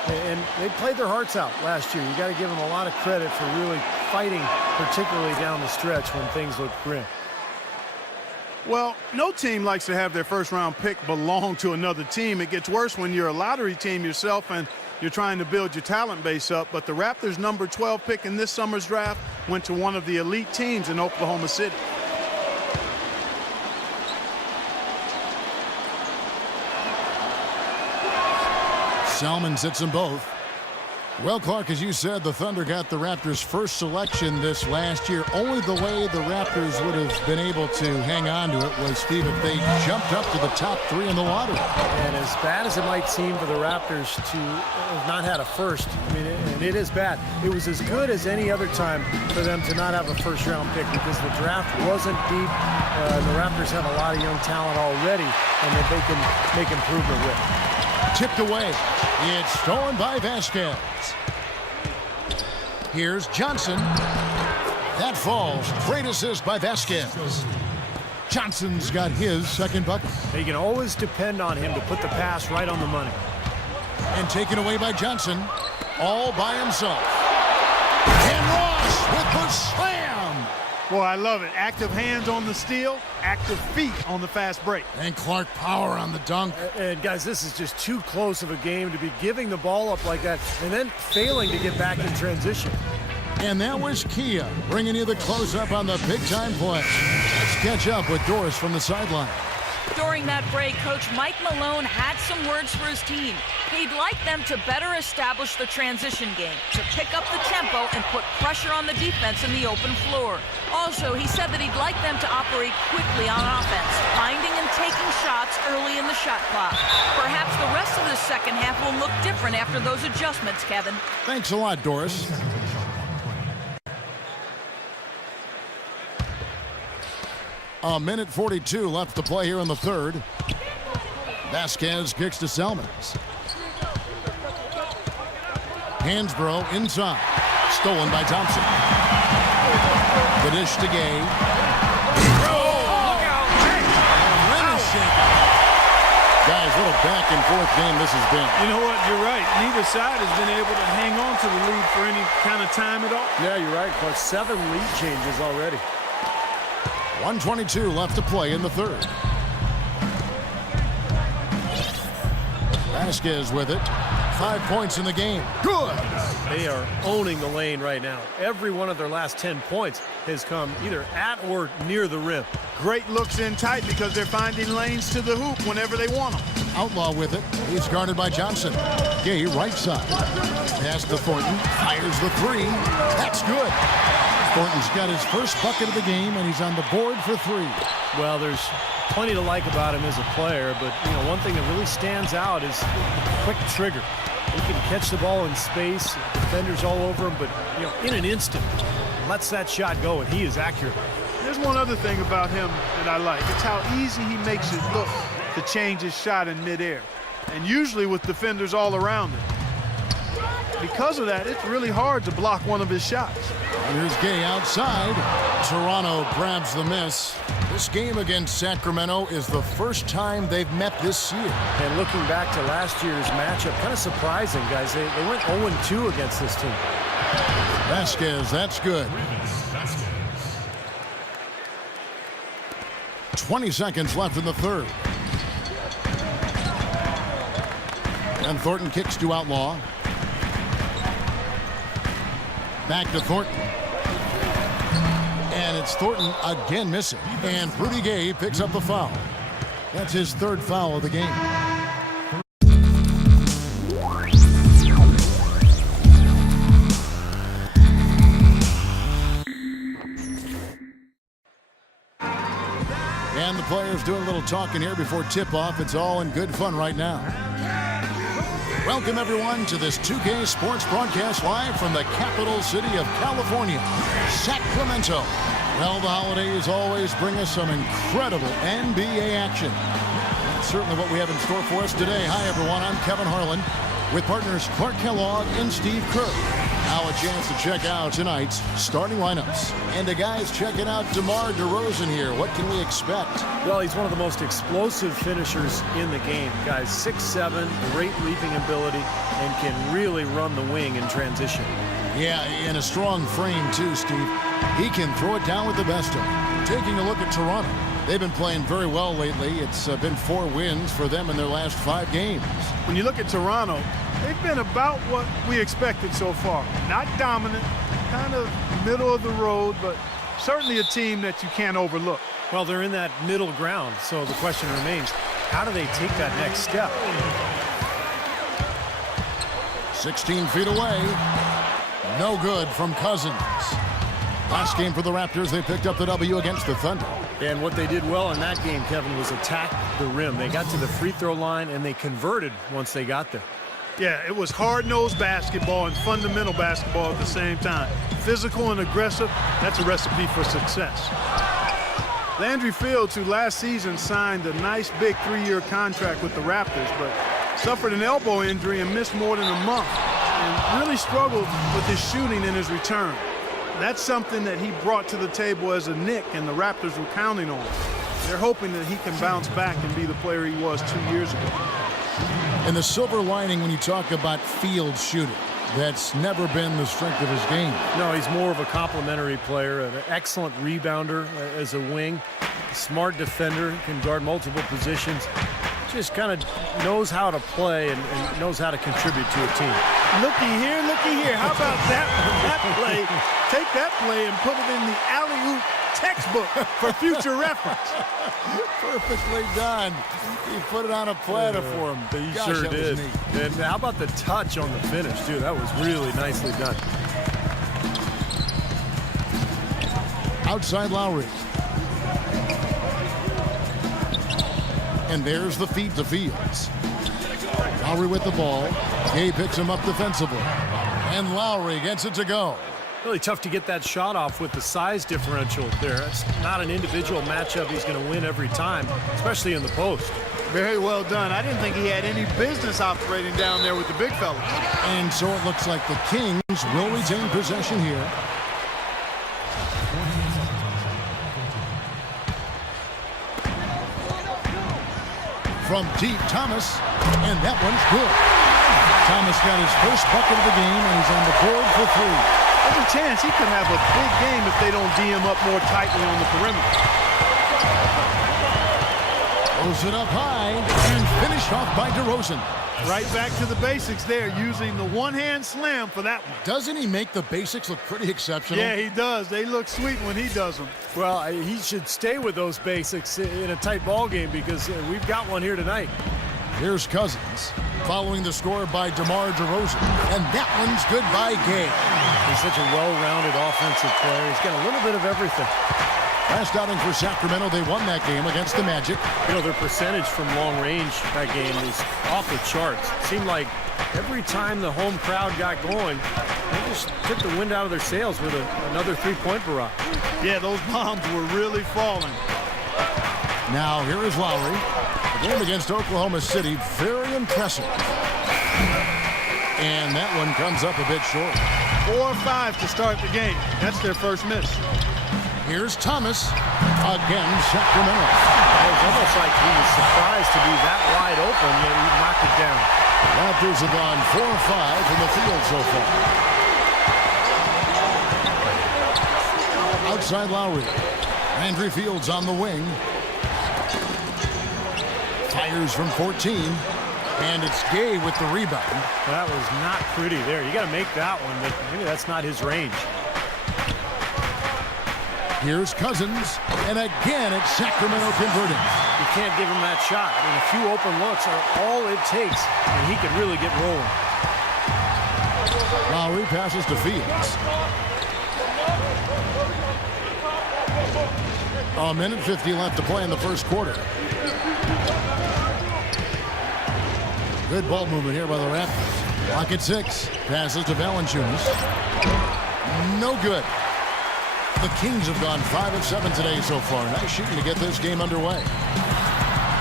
And they played their hearts out last year. You got to give them a lot of credit for really fighting, particularly down the stretch when things look grim. Well, no team likes to have their first-round pick belong to another team. It gets worse when you're a lottery team yourself and you're trying to build your talent base up. But the Raptors' number 12 pick in this summer's draft went to one of the elite teams in Oklahoma City. Salmon sits them both. Well, Clark, as you said, the Thunder got the Raptors' first selection this last year. Only the way the Raptors would have been able to hang on to it was, Steve, if they jumped up to the top 3 in the lottery. And as bad as it might seem for the Raptors to have not had a first, I mean, and it is bad, it was as good as any other time for them to not have a first-round pick because the draft wasn't deep. The Raptors have a lot of young talent already and that they can make improvement with. Tipped away. It's stolen by Vasquez. Here's Johnson. That falls. Great assist by Vasquez. Johnson's got his second bucket. They can always depend on him to put the pass right on the money. And taken away by Johnson. All by himself. And Ross with the slam. Boy, I love it. Active hands on the steal, active feet on the fast break. And Clark power on the dunk. And guys, this is just too close of a game to be giving the ball up like that and then failing to get back in transition. And that was Kia bringing you the close-up on the big-time play. Let's catch up with Doris from the sideline. During that break, Coach Mike Malone had some words for his team. He'd like them to better establish the transition game, to pick up the tempo and put pressure on the defense in the open floor. Also, he said that he'd like them to operate quickly on offense, finding and taking shots early in the shot clock. Perhaps the rest of the second half will look different after those adjustments, Kevin. Thanks a lot, Doris. A minute 42 left to play here in the third. Vasquez kicks to Selmans. Hansbrough inside. Stolen by Thompson. The dish to Gay. Look out! Guys, what a back and forth game this has been. You know what? You're right. Neither side has been able to hang on to the lead for any kind of time at all. Yeah, you're right. Plus 7 lead changes already. 1:22 left to play in the third. Vasquez with it. 5 points in the game. Good. They are owning the lane right now. Every one of their last 10 points has come either at or near the rim. Great looks in tight because they're finding lanes to the hoop whenever they want them. Outlaw with it. He's guarded by Johnson. Gay right side. Pass to Thornton. Fires the 3. That's good. Thornton's got his first bucket of the game, and he's on the board for 3. Well, there's plenty to like about him as a player, but you know, one thing that really stands out is quick trigger. He can catch the ball in space, defenders all over him, but you know, in an instant, lets that shot go, and he is accurate. There's one other thing about him that I like. It's how easy he makes it look to change his shot in midair, and usually with defenders all around him. Because of that, it's really hard to block one of his shots. Here's Gay outside. Toronto grabs the miss. This game against Sacramento is the first time they've met this year. And looking back to last year's matchup, kind of surprising, guys. They went 0-2 against this team. Vasquez, that's good. 20 seconds left in the third. And Thornton kicks to Outlaw. Back to Thornton. And it's Thornton again missing. And Rudy Gay picks up the foul. That's his 3rd foul of the game. And the players doing a little talking here before tip-off. It's all in good fun right now. Welcome, everyone, to this 2K Sports broadcast live from the capital city of California, Sacramento. Well, the holidays always bring us some incredible NBA action. That's certainly what we have in store for us today. Hi, everyone. I'm Kevin Harlan with partners Clark Kellogg and Steve Kerr. Now a chance to check out tonight's starting lineups. And the guys checking out DeMar DeRozan here. What can we expect? Well, he's one of the most explosive finishers in the game. Guy's 6'7", great leaping ability, and can really run the wing in transition. Yeah, in a strong frame too, Steve. He can throw it down with the best of them. Taking a look at Toronto. They've been playing very well lately. It's been 4 wins for them in their last 5 games. When you look at Toronto, they've been about what we expected so far. Not dominant, kind of middle of the road, but certainly a team that you can't overlook. Well, they're in that middle ground, so the question remains, how do they take that next step? 16 feet away. No good from Cousins. Last game for the Raptors, they picked up the W against the Thunder. And what they did well in that game, Kevin, was attack the rim. They got to the free throw line, and they converted once they got there. Yeah, it was hard-nosed basketball and fundamental basketball at the same time. Physical and aggressive, that's a recipe for success. Landry Fields, who last season signed a nice big 3-year contract with the Raptors, but suffered an elbow injury and missed more than a month, and really struggled with his shooting in his return. That's something that he brought to the table as a Knick, and the Raptors were counting on. They're hoping that he can bounce back and be the player he was 2 years ago. And the silver lining when you talk about Fields shooting, that's never been the strength of his game. No, he's more of a complementary player, an excellent rebounder as a wing, a smart defender, can guard multiple positions, just kind of knows how to play and knows how to contribute to a team. Looky here. How about that play? Take that play and put it in the alley-oop textbook for future reference. Perfectly done. He put it on a platter for him. He Gosh, sure that did. was neat. And how about the touch on the finish, too? That was really nicely done. Outside Lowry. And there's the feed to Fields. Lowry with the ball. Gay picks him up defensively. And Lowry gets it to go. Really tough to get that shot off with the size differential there. It's not an individual matchup he's going to win every time, especially in the post. Very well done. I didn't think he had any business operating down there with the big fellas. And so it looks like the Kings will retain possession here. From deep, Thomas, and that one's good. Thomas got his first bucket of the game, and he's on the board for 3. There's a chance he could have a big game if they don't D him up more tightly on the perimeter. Throws it up high, and finished off by DeRozan. Right back to the basics there, using the one-hand slam for that one. Doesn't he make the basics look pretty exceptional? Yeah, he does. They look sweet when he does them. Well, he should stay with those basics in a tight ball game because we've got one here tonight. Here's Cousins, following the score by DeMar DeRozan. And that one's good by Gay. He's such a well-rounded offensive player. He's got a little bit of everything. Last outing for Sacramento, they won that game against the Magic. You know, their percentage from long range that game is off the charts. It seemed like every time the home crowd got going, they just took the wind out of their sails with another three-point barrage. Yeah, those bombs were really falling. Now, here is Lowry. The game against Oklahoma City, very impressive. And that one comes up a bit short. 4 or 5 to start the game. That's their first miss. Here's Thomas. Again, Sacramento. It was almost like he was surprised to be that wide open, yet he knocked it down. Raptors have gone 4 or 5 from the field so far. Outside Lowry. Landry Fields on the wing. Fires from 14. And it's Gay with the rebound. That was not pretty there. You got to make that one, but maybe that's not his range. Here's Cousins, and again it's Sacramento converting. You can't give him that shot. I mean, a few open looks are all it takes, and he could really get rolling. Lowry passes to Fields. A minute 50 left to play in the first quarter. Good ball movement here by the Raptors. Clock at 6. Passes to Valanciunas. No good. The Kings have gone 5 of 7 today so far. Nice shooting to get this game underway.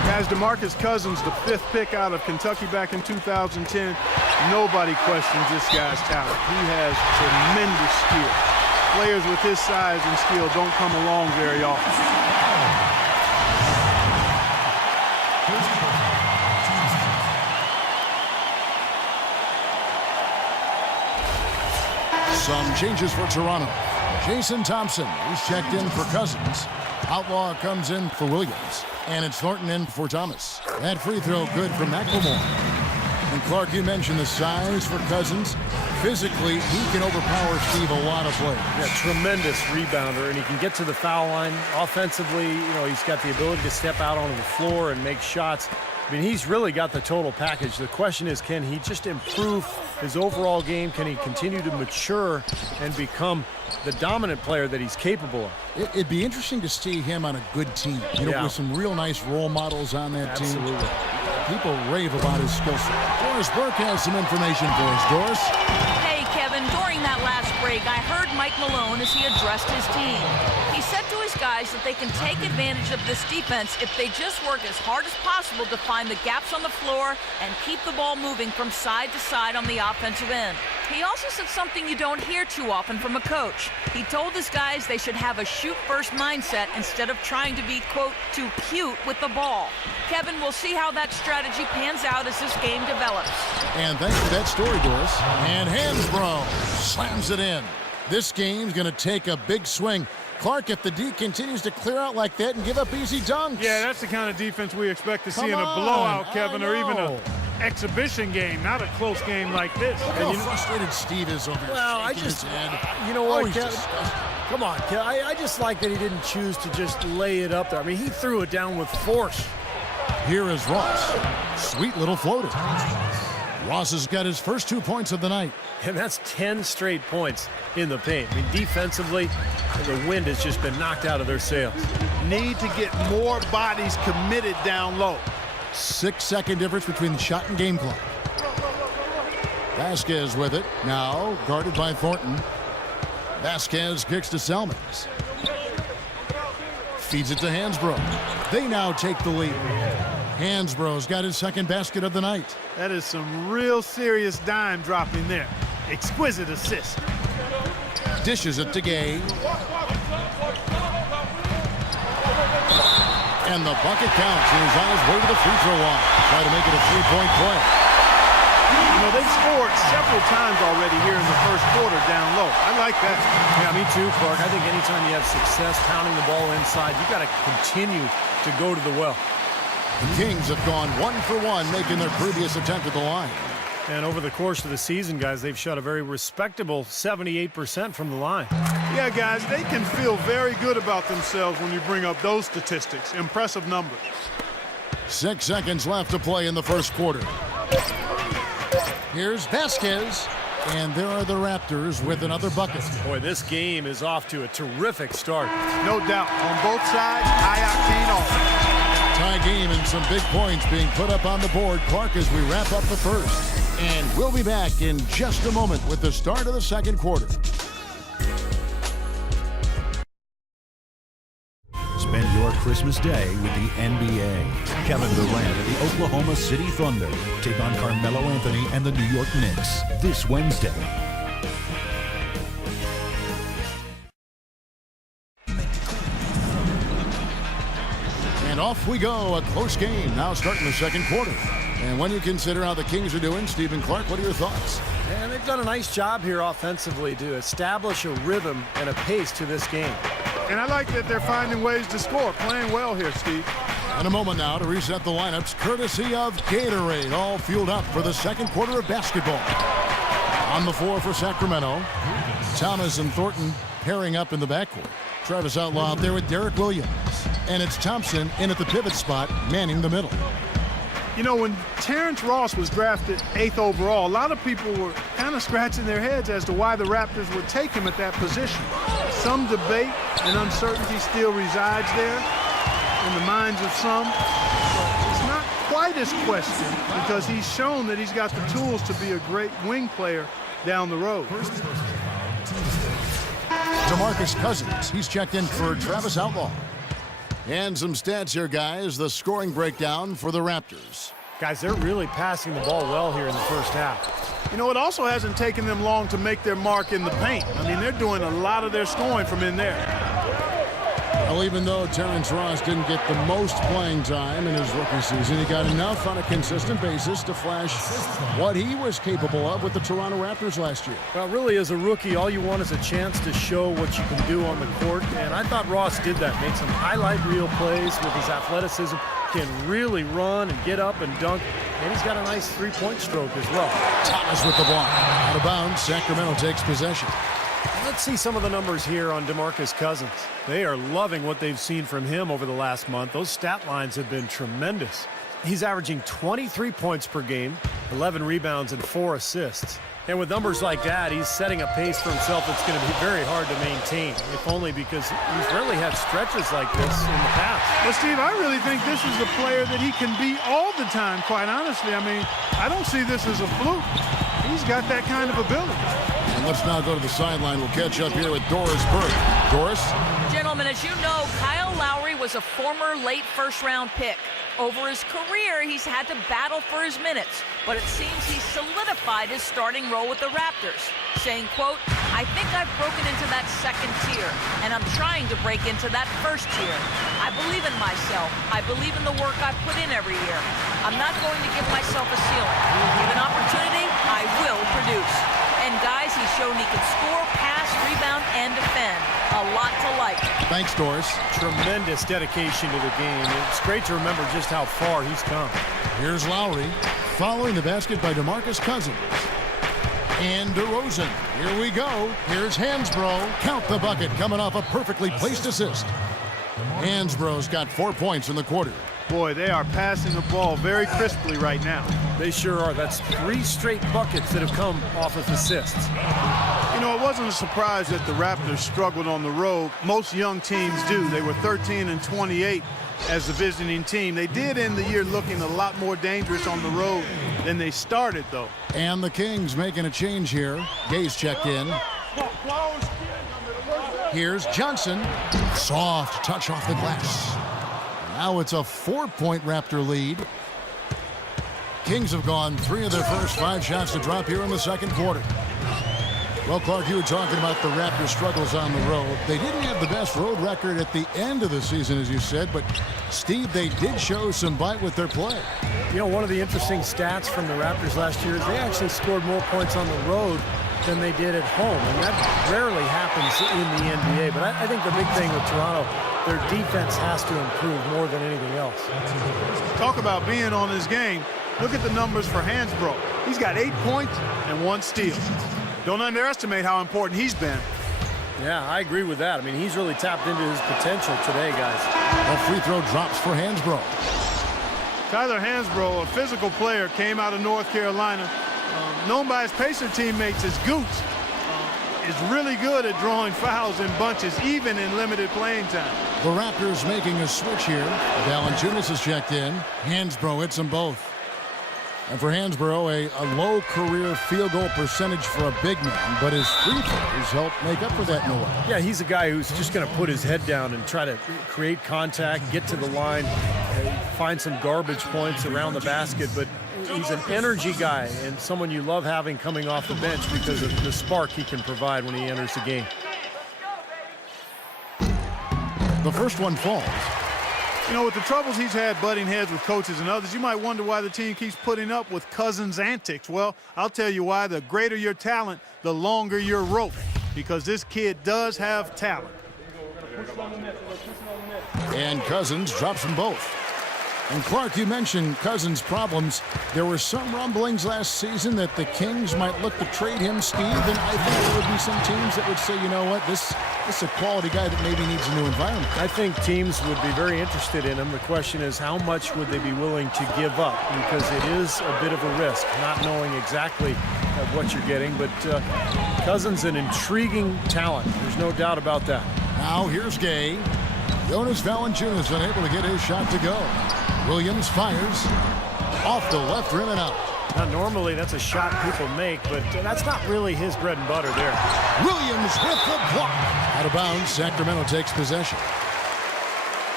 Guys, DeMarcus Cousins, the 5th pick out of Kentucky back in 2010. Nobody questions this guy's talent. He has tremendous skill. Players with his size and skill don't come along very often. Some changes for Toronto. Jason Thompson is checked in for Cousins. Outlaw comes in for Williams. And it's Thornton in for Thomas. That free throw good from McLemore. And Clark, you mentioned the size for Cousins. Physically, he can overpower Steve a lot of plays. Yeah, tremendous rebounder, and he can get to the foul line. Offensively, he's got the ability to step out onto the floor and make shots. I mean, he's really got the total package. The question is, can he just improve his overall game? Can he continue to mature and become the dominant player that he's capable of? It'd be interesting to see him on a good team, with some real nice role models on that team. Absolutely. People rave about his skill set. Doris Burke has some information for us. Doris? Hey, Kevin, during that last break, I heard Mike Malone as he addressed his team. He said to his guys that they can take advantage of this defense if they just work as hard as possible to find the gaps on the floor and keep the ball moving from side to side on the offensive end. He also said something you don't hear too often from a coach. He told his guys they should have a shoot-first mindset instead of trying to be, quote, too cute with the ball. Kevin, we'll see how that strategy pans out as this game develops. And thanks for that story, Doris. And Hansbrough slams it in. This game's going to take a big swing. Clark, if the D continues to clear out like that and give up easy dunks. Yeah, that's the kind of defense we expect to see in a blowout, Kevin, or even an exhibition game, not a close game like this. Look how frustrated Steve is over here. Well, you know what, Kevin? Come on, Kevin. I just like that he didn't choose to just lay it up there. I mean, he threw it down with force. Here is Ross. Sweet little floater. Ross has got his first 2 points of the night. And that's 10 straight points in the paint. I mean, defensively, the wind has just been knocked out of their sails. Need to get more bodies committed down low. 6-second difference between the shot and game clock. Vasquez with it. Now guarded by Thornton. Vasquez kicks to Selmans. Feeds it to Hansbrough. They now take the lead. Hansbrough's got his second basket of the night. That is some real serious dime dropping there. Exquisite assist. Dishes it to Gay. And the bucket counts. He's on his way to the free throw line. Try to make it a three-point play. They've scored several times already here in the first quarter down low. I like that. Yeah, me too, Clark. I think anytime you have success pounding the ball inside, you've got to continue to go to the well. The Kings have gone 1 for 1, making their previous attempt at the line. And over the course of the season, guys, they've shot a very respectable 78% from the line. Yeah, guys, they can feel very good about themselves when you bring up those statistics. Impressive numbers. 6 seconds left to play in the first quarter. Here's Vasquez. And there are the Raptors with another bucket. Boy, this game is off to a terrific start. No doubt. On both sides, high-octane offense. Tie game and some big points being put up on the board. Clark, as we wrap up the first. And we'll be back in just a moment with the start of the second quarter. Spend your Christmas day with the NBA. Kevin Durant and the Oklahoma City Thunder take on Carmelo Anthony and the New York Knicks this Wednesday. And off we go, a close game now starting the second quarter. And when you consider how the Kings are doing, Stephen Clark, what are your thoughts? And they've done a nice job here offensively to establish a rhythm and a pace to this game. And I like that they're finding ways to score. Playing well here, Steve. In a moment now to reset the lineups, courtesy of Gatorade, all fueled up for the second quarter of basketball. On the floor for Sacramento, Thomas and Thornton pairing up in the backcourt. Travis Outlaw out there with Derek Williams. And it's Thompson in at the pivot spot, manning the middle. You know, when Terrence Ross was drafted 8th overall, a lot of people were kind of scratching their heads as to why the Raptors would take him at that position. Some debate and uncertainty still resides there in the minds of some. But it's not quite as questioned because he's shown that he's got the tools to be a great wing player down the road. DeMarcus Cousins, he's checked in for Travis Outlaw. And some stats here, guys. The scoring breakdown for the Raptors. Guys, they're really passing the ball well here in the first half. You know, it also hasn't taken them long to make their mark in the paint. I mean, they're doing a lot of their scoring from in there. Well, even though Terrence Ross didn't get the most playing time in his rookie season, he got enough on a consistent basis to flash what he was capable of with the Toronto Raptors last year. Well, really, as a rookie, all you want is a chance to show what you can do on the court, and I thought Ross did that. Made some highlight reel plays with his athleticism, can really run and get up and dunk, and he's got a nice three-point stroke as well. Thomas with the block. Out of bounds, Sacramento takes possession. Let's see some of the numbers here on DeMarcus Cousins. They are loving what they've seen from him over the last month. Those stat lines have been tremendous. He's averaging 23 points per game, 11 rebounds, and 4 assists. And with numbers like that, he's setting a pace for himself that's going to be very hard to maintain, if only because he's rarely had stretches like this in the past. But, Steve, I really think this is a player that he can be all the time, quite honestly. I mean, I don't see this as a fluke. He's got that kind of ability. And let's now go to the sideline. We'll catch up here with Doris Burke. Doris? Gentlemen, as you know, Kyle Lowry was a former late first-round pick. Over his career, he's had to battle for his minutes, but it seems he's solidified his starting role with the Raptors, saying, quote, "I think I've broken into that second tier, and I'm trying to break into that first tier. I believe in myself. I believe in the work I put in every year. I'm not going to give myself a ceiling. Given opportunity, I will produce." And guys, he's shown he can score, pass, rebound, and defend. A lot to like. Thanks, Doris. Tremendous dedication to the game. It's great to remember just how far he's come. Here's Lowry, following the basket by DeMarcus Cousins. And DeRozan. Here we go. Here's Hansbrough. Count the bucket, coming off a perfectly placed assist. Hansbrough's got 4 points in the quarter. Boy, they are passing the ball very crisply right now. They sure are. That's 3 straight buckets that have come off of assists. You know, it wasn't a surprise that the Raptors struggled on the road. Most young teams do. They were 13-28 as the visiting team. They did end the year looking a lot more dangerous on the road than they started, though. And the Kings making a change here. Gay's checked in. Here's Johnson. Soft touch off the glass. Now it's a 4-point Raptor lead. Kings have gone 3 of their first 5 shots to drop here in the second quarter. Well, Clark, you were talking about the Raptors' struggles on the road. They didn't have the best road record at the end of the season, as you said, but, Steve, they did show some bite with their play. You know, one of the interesting stats from the Raptors last year is they actually scored more points on the road than they did at home, and that rarely happens in the NBA. But I think the big thing with Toronto, their defense has to improve more than anything else. Talk about being on his game. Look at the numbers for Hansbrough. He's got 8 points and 1 steal. Don't underestimate how important he's been. Yeah, I agree with that. I mean, he's really tapped into his potential today, guys. A free throw drops for Hansbrough. Tyler Hansbrough, a physical player, came out of North Carolina, known by his Pacer teammates as Gooch. Is really good at drawing fouls in bunches, even in limited playing time. The Raptors making a switch here. Valanciunas has checked in. Hansbrough hits them both. And for Hansbrough, a low career field goal percentage for a big man, but his free throws help make up for that in a way. Yeah, he's a guy who's just going to put his head down and try to create contact, get to the line, find some garbage points around the basket, but he's an energy guy and someone you love having coming off the bench because of the spark he can provide when he enters the game. The first one falls. You know, with the troubles he's had butting heads with coaches and others, you might wonder why the team keeps putting up with Cousins' antics. Well, I'll tell you why. The greater your talent, the longer your rope, because this kid does have talent. And Cousins drops them both. And Clark, you mentioned Cousins' problems. There were some rumblings last season that the Kings might look to trade him, Steve, and I think there would be some teams that would say, you know what, this is a quality guy that maybe needs a new environment. I think teams would be very interested in him. The question is, how much would they be willing to give up? Because it is a bit of a risk, not knowing exactly what you're getting. But Cousins, an intriguing talent. There's no doubt about that. Now here's Gay. Jonas Valanciunas unable to get his shot to go. Williams fires off the left rim and out. Now, normally that's a shot people make, but that's not really his bread and butter there. Williams with the block. Out of bounds, Sacramento takes possession.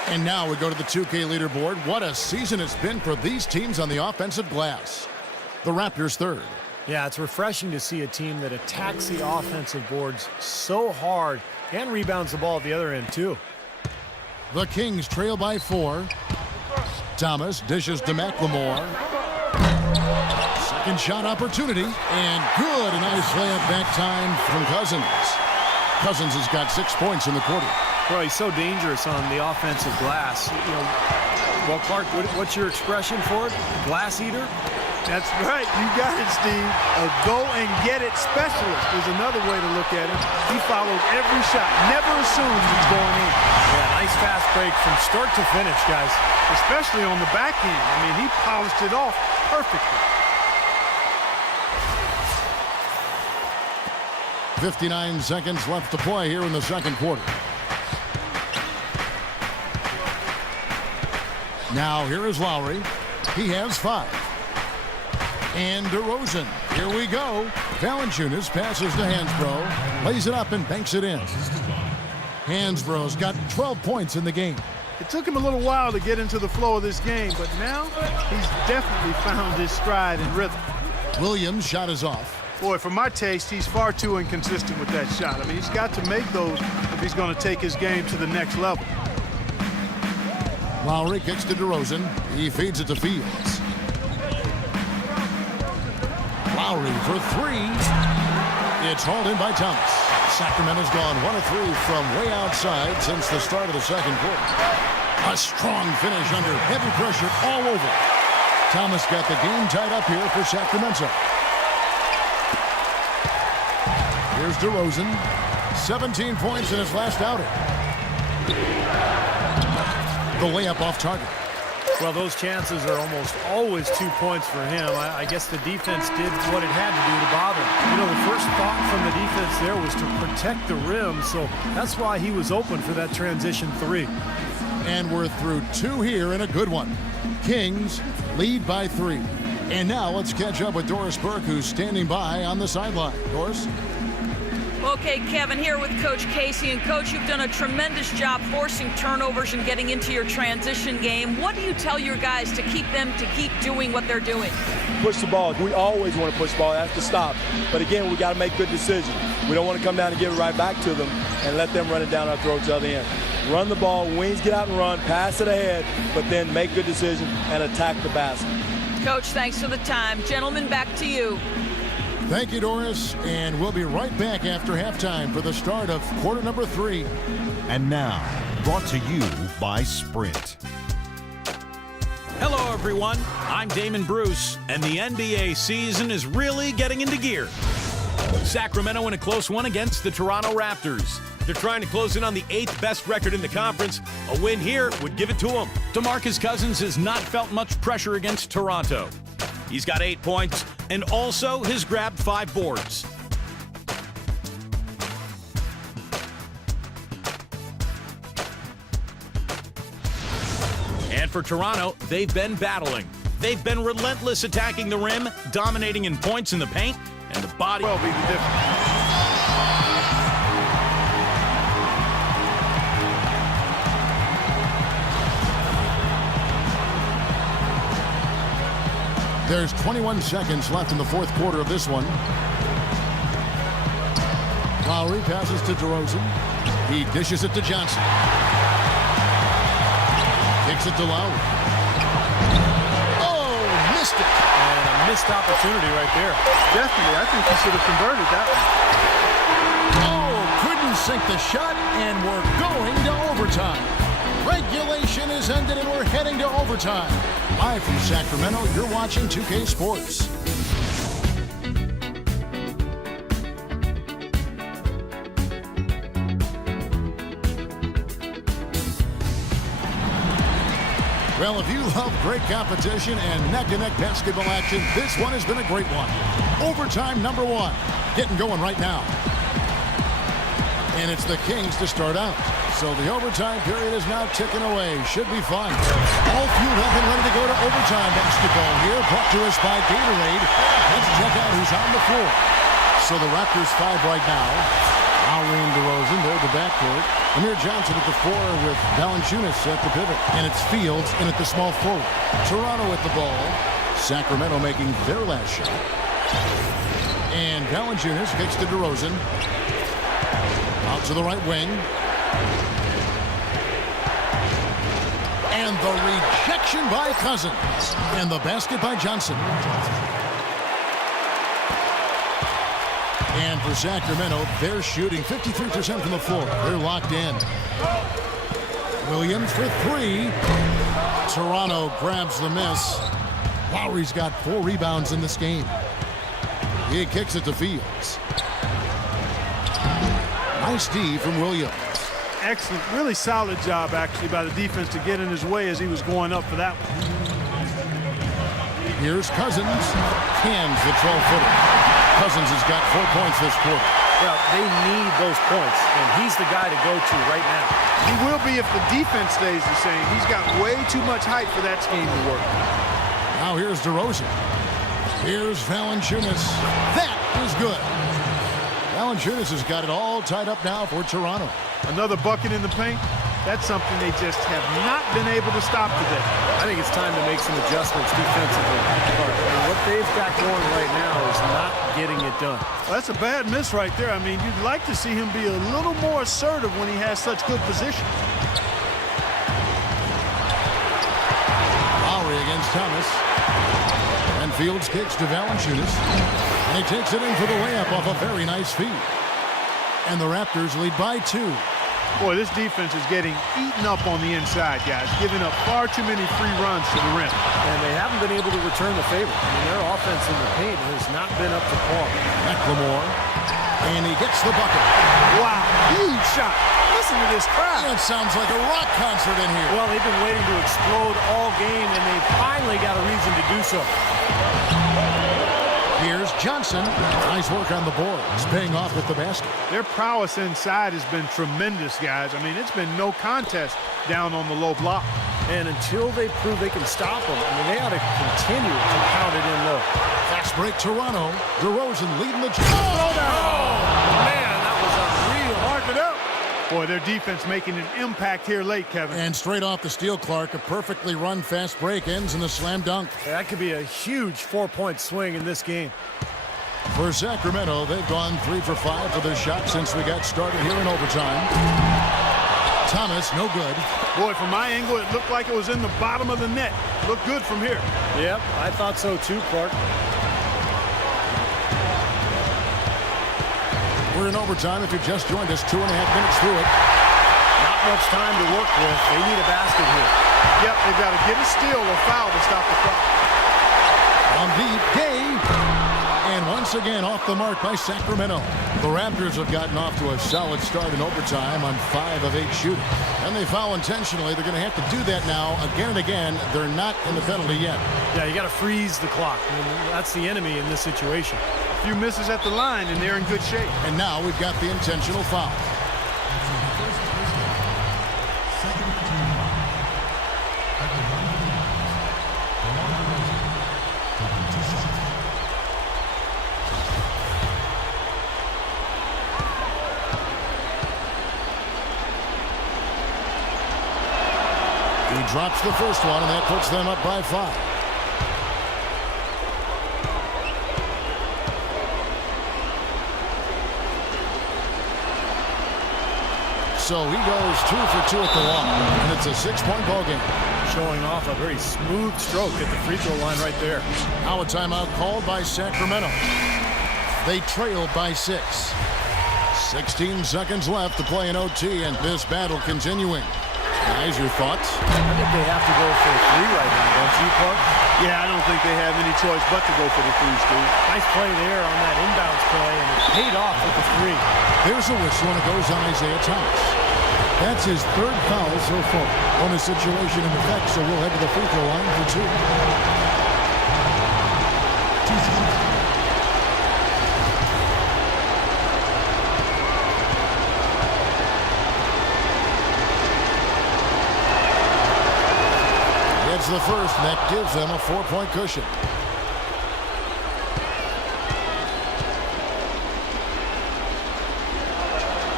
And now we go to the 2K leaderboard. What a season it's been for these teams on the offensive glass. The Raptors third. Yeah, it's refreshing to see a team that attacks the offensive boards so hard and rebounds the ball at the other end, too. The Kings trail by 4. Thomas dishes to McLemore. Second shot opportunity, and good. A nice layup back time from Cousins. Cousins has got 6 points in the quarter. Well, he's so dangerous on the offensive glass. Well, Clark, what's your expression for it? Glass eater? That's right. You got it, Steve. A go-and-get-it specialist is another way to look at it. He followed every shot, never assumes it's going in. Yeah, nice fast break from start to finish, guys. Especially on the back end. I mean, he polished it off perfectly. 59 seconds left to play here in the second quarter. Now here is Lowry. He has 5. And DeRozan. Here we go. Valanciunas passes to Hansbrough. Lays it up and banks it in. Hansbrough's got 12 points in the game. It took him a little while to get into the flow of this game, but now he's definitely found his stride and rhythm. Williams' shot is off. Boy, for my taste, he's far too inconsistent with that shot. I mean, he's got to make those if he's going to take his game to the next level. Lowry kicks to DeRozan. He feeds it to Fields. Lowry for 3. It's hauled in by Thomas. Sacramento's gone 1 of 3 from way outside since the start of the second quarter. A strong finish under heavy pressure all over. Thomas got the game tied up here for Sacramento. Here's DeRozan. 17 points in his last outing. The layup off target. Well, those chances are almost always 2 points for him. I guess the defense did what it had to do to bother him. You know, the first thought from the defense there was to protect the rim, so that's why he was open for that transition 3. And we're through 2 here and a good one. Kings lead by 3. And now let's catch up with Doris Burke, who's standing by on the sideline. Doris? Okay, Kevin, here with Coach Casey. And, Coach, you've done a tremendous job forcing turnovers and getting into your transition game. What do you tell your guys to keep doing what they're doing? Push the ball. We always want to push the ball. That's the stop. But, again, we got to make good decisions. We don't want to come down and give it right back to them and let them run it down our throats at the end. Run the ball, wings get out and run, pass it ahead, but then make good decisions and attack the basket. Coach, thanks for the time. Gentlemen, back to you. Thank you, Doris. And we'll be right back after halftime for the start of quarter number 3. And now, brought to you by Sprint. Hello, everyone. I'm Damon Bruce, and the NBA season is really getting into gear. Sacramento in a close one against the Toronto Raptors. They're trying to close in on the 8th best record in the conference. A win here would give it to them. DeMarcus Cousins has not felt much pressure against Toronto. He's got 8 points and also has grabbed 5 boards. And for Toronto, they've been battling. They've been relentless attacking the rim, dominating in points in the paint, and the body Well, be the difference. There's 21 seconds left in the fourth quarter of this one. Lowry passes to DeRozan. He dishes it to Johnson. Kicks it to Lowry. Oh, missed it. And a missed opportunity right there. Definitely. I think he should have converted that one. Oh, couldn't sink the shot, and we're going to overtime. Regulation is ended, and we're heading to overtime. Live from Sacramento, you're watching 2K Sports. Well, if you love great competition and neck-to-neck basketball action, this one has been a great one. Overtime number 1, getting going right now. And it's the Kings to start out. So the overtime period is now ticking away. Should be fun. All fueled up and ready to go to overtime basketball here. Brought to us by Gatorade. Let's check out who's on the floor. So the Raptors 5 right now. Lowry and DeRozan, they're the backcourt. Amir Johnson at the 4 with Valanciunas at the pivot. And it's Fields in at the small forward. Toronto at the ball. Sacramento making their last shot. And Valanciunas kicks to DeRozan. Out to the right wing. And the rejection by Cousins. And the basket by Johnson. And for Sacramento, they're shooting 53% from the floor. They're locked in. Williams for 3. Toronto grabs the miss. Lowry's got 4 rebounds in this game. He kicks it to Fields. Nice D from Williams. Excellent, really solid job actually by the defense to get in his way as he was going up for that one. Here's Cousins. Cans the 12-footer. Cousins has got 4 points this quarter. Well, they need those points, and he's the guy to go to right now. He will be if the defense stays the same. He's got way too much height for that scheme to work. Now here's DeRozan. Here's Valanciunas. That is good. Valanciunas has got it all tied up now for Toronto. Another bucket in the paint. That's something they just have not been able to stop today. I think it's time to make some adjustments defensively. And what they've got going right now is not getting it done. Well, that's a bad miss right there. I mean, you'd like to see him be a little more assertive when he has such good position. Lowry against Thomas. And Fields kicks to Valanciunas. And he takes it in for the layup off a very nice feed. And the Raptors lead by 2. Boy, this defense is getting eaten up on the inside, guys, giving up far too many free runs to the rim. And they haven't been able to return the favor. I mean, their offense in the paint has not been up to par. McLemore. And he gets the bucket. Wow, huge shot. Listen to this crowd. It sounds like a rock concert in here. Well, they've been waiting to explode all game, and they finally got a reason to do so. Here's Johnson. Nice work on the boards, paying off with the basket. Their prowess inside has been tremendous, guys. I mean, it's been no contest down on the low block. And until they prove they can stop them, I mean, they ought to continue to pound it in low. Fast break Toronto. DeRozan leading the charge. Man, that was unreal. Mark it up. Boy, their defense making an impact here late, Kevin. And straight off the steal, Clark, a perfectly run fast break ends in a slam dunk. That could be a huge 4-point swing in this game. For Sacramento, they've gone 3 for 5 for their shot since we got started here in overtime. Thomas, no good. Boy, from my angle, it looked like it was in the bottom of the net. Looked good from here. Yep, I thought so too, Clark. We're in overtime. If you just joined us, 2.5 minutes through it. Not much time to work with. They need a basket here. Yep, they've got to get a steal or foul to stop the clock. On deep, Gay. And once again, off the mark by Sacramento. The Raptors have gotten off to a solid start in overtime on 5 of 8 shooting. And they foul intentionally. They're going to have to do that now again and again. They're not in the penalty yet. Yeah, you got to freeze the clock. I mean, that's the enemy in this situation. A few misses at the line, and they're in good shape. And now we've got the intentional foul. He drops the first one, and that puts them up by 5. So he goes 2 for 2 at the line, and it's a 6-point ball game. Showing off a very smooth stroke at the free throw line right there. Now a timeout called by Sacramento. They trailed by 6. 16 seconds left to play in OT, and this battle continuing. Guys, your thoughts? I think they have to go for a 3 right now, don't you, Clark? Yeah, I don't think they have any choice but to go for the 3, Steve. Nice play there on that inbounds play, and it paid off with the 3. There's a whistle, and it goes on Isaiah Thomas. That's his 3rd foul so far. Bonus situation in effect, so we'll head to the free throw line for 2. It's the first, and that gives them a 4-point cushion.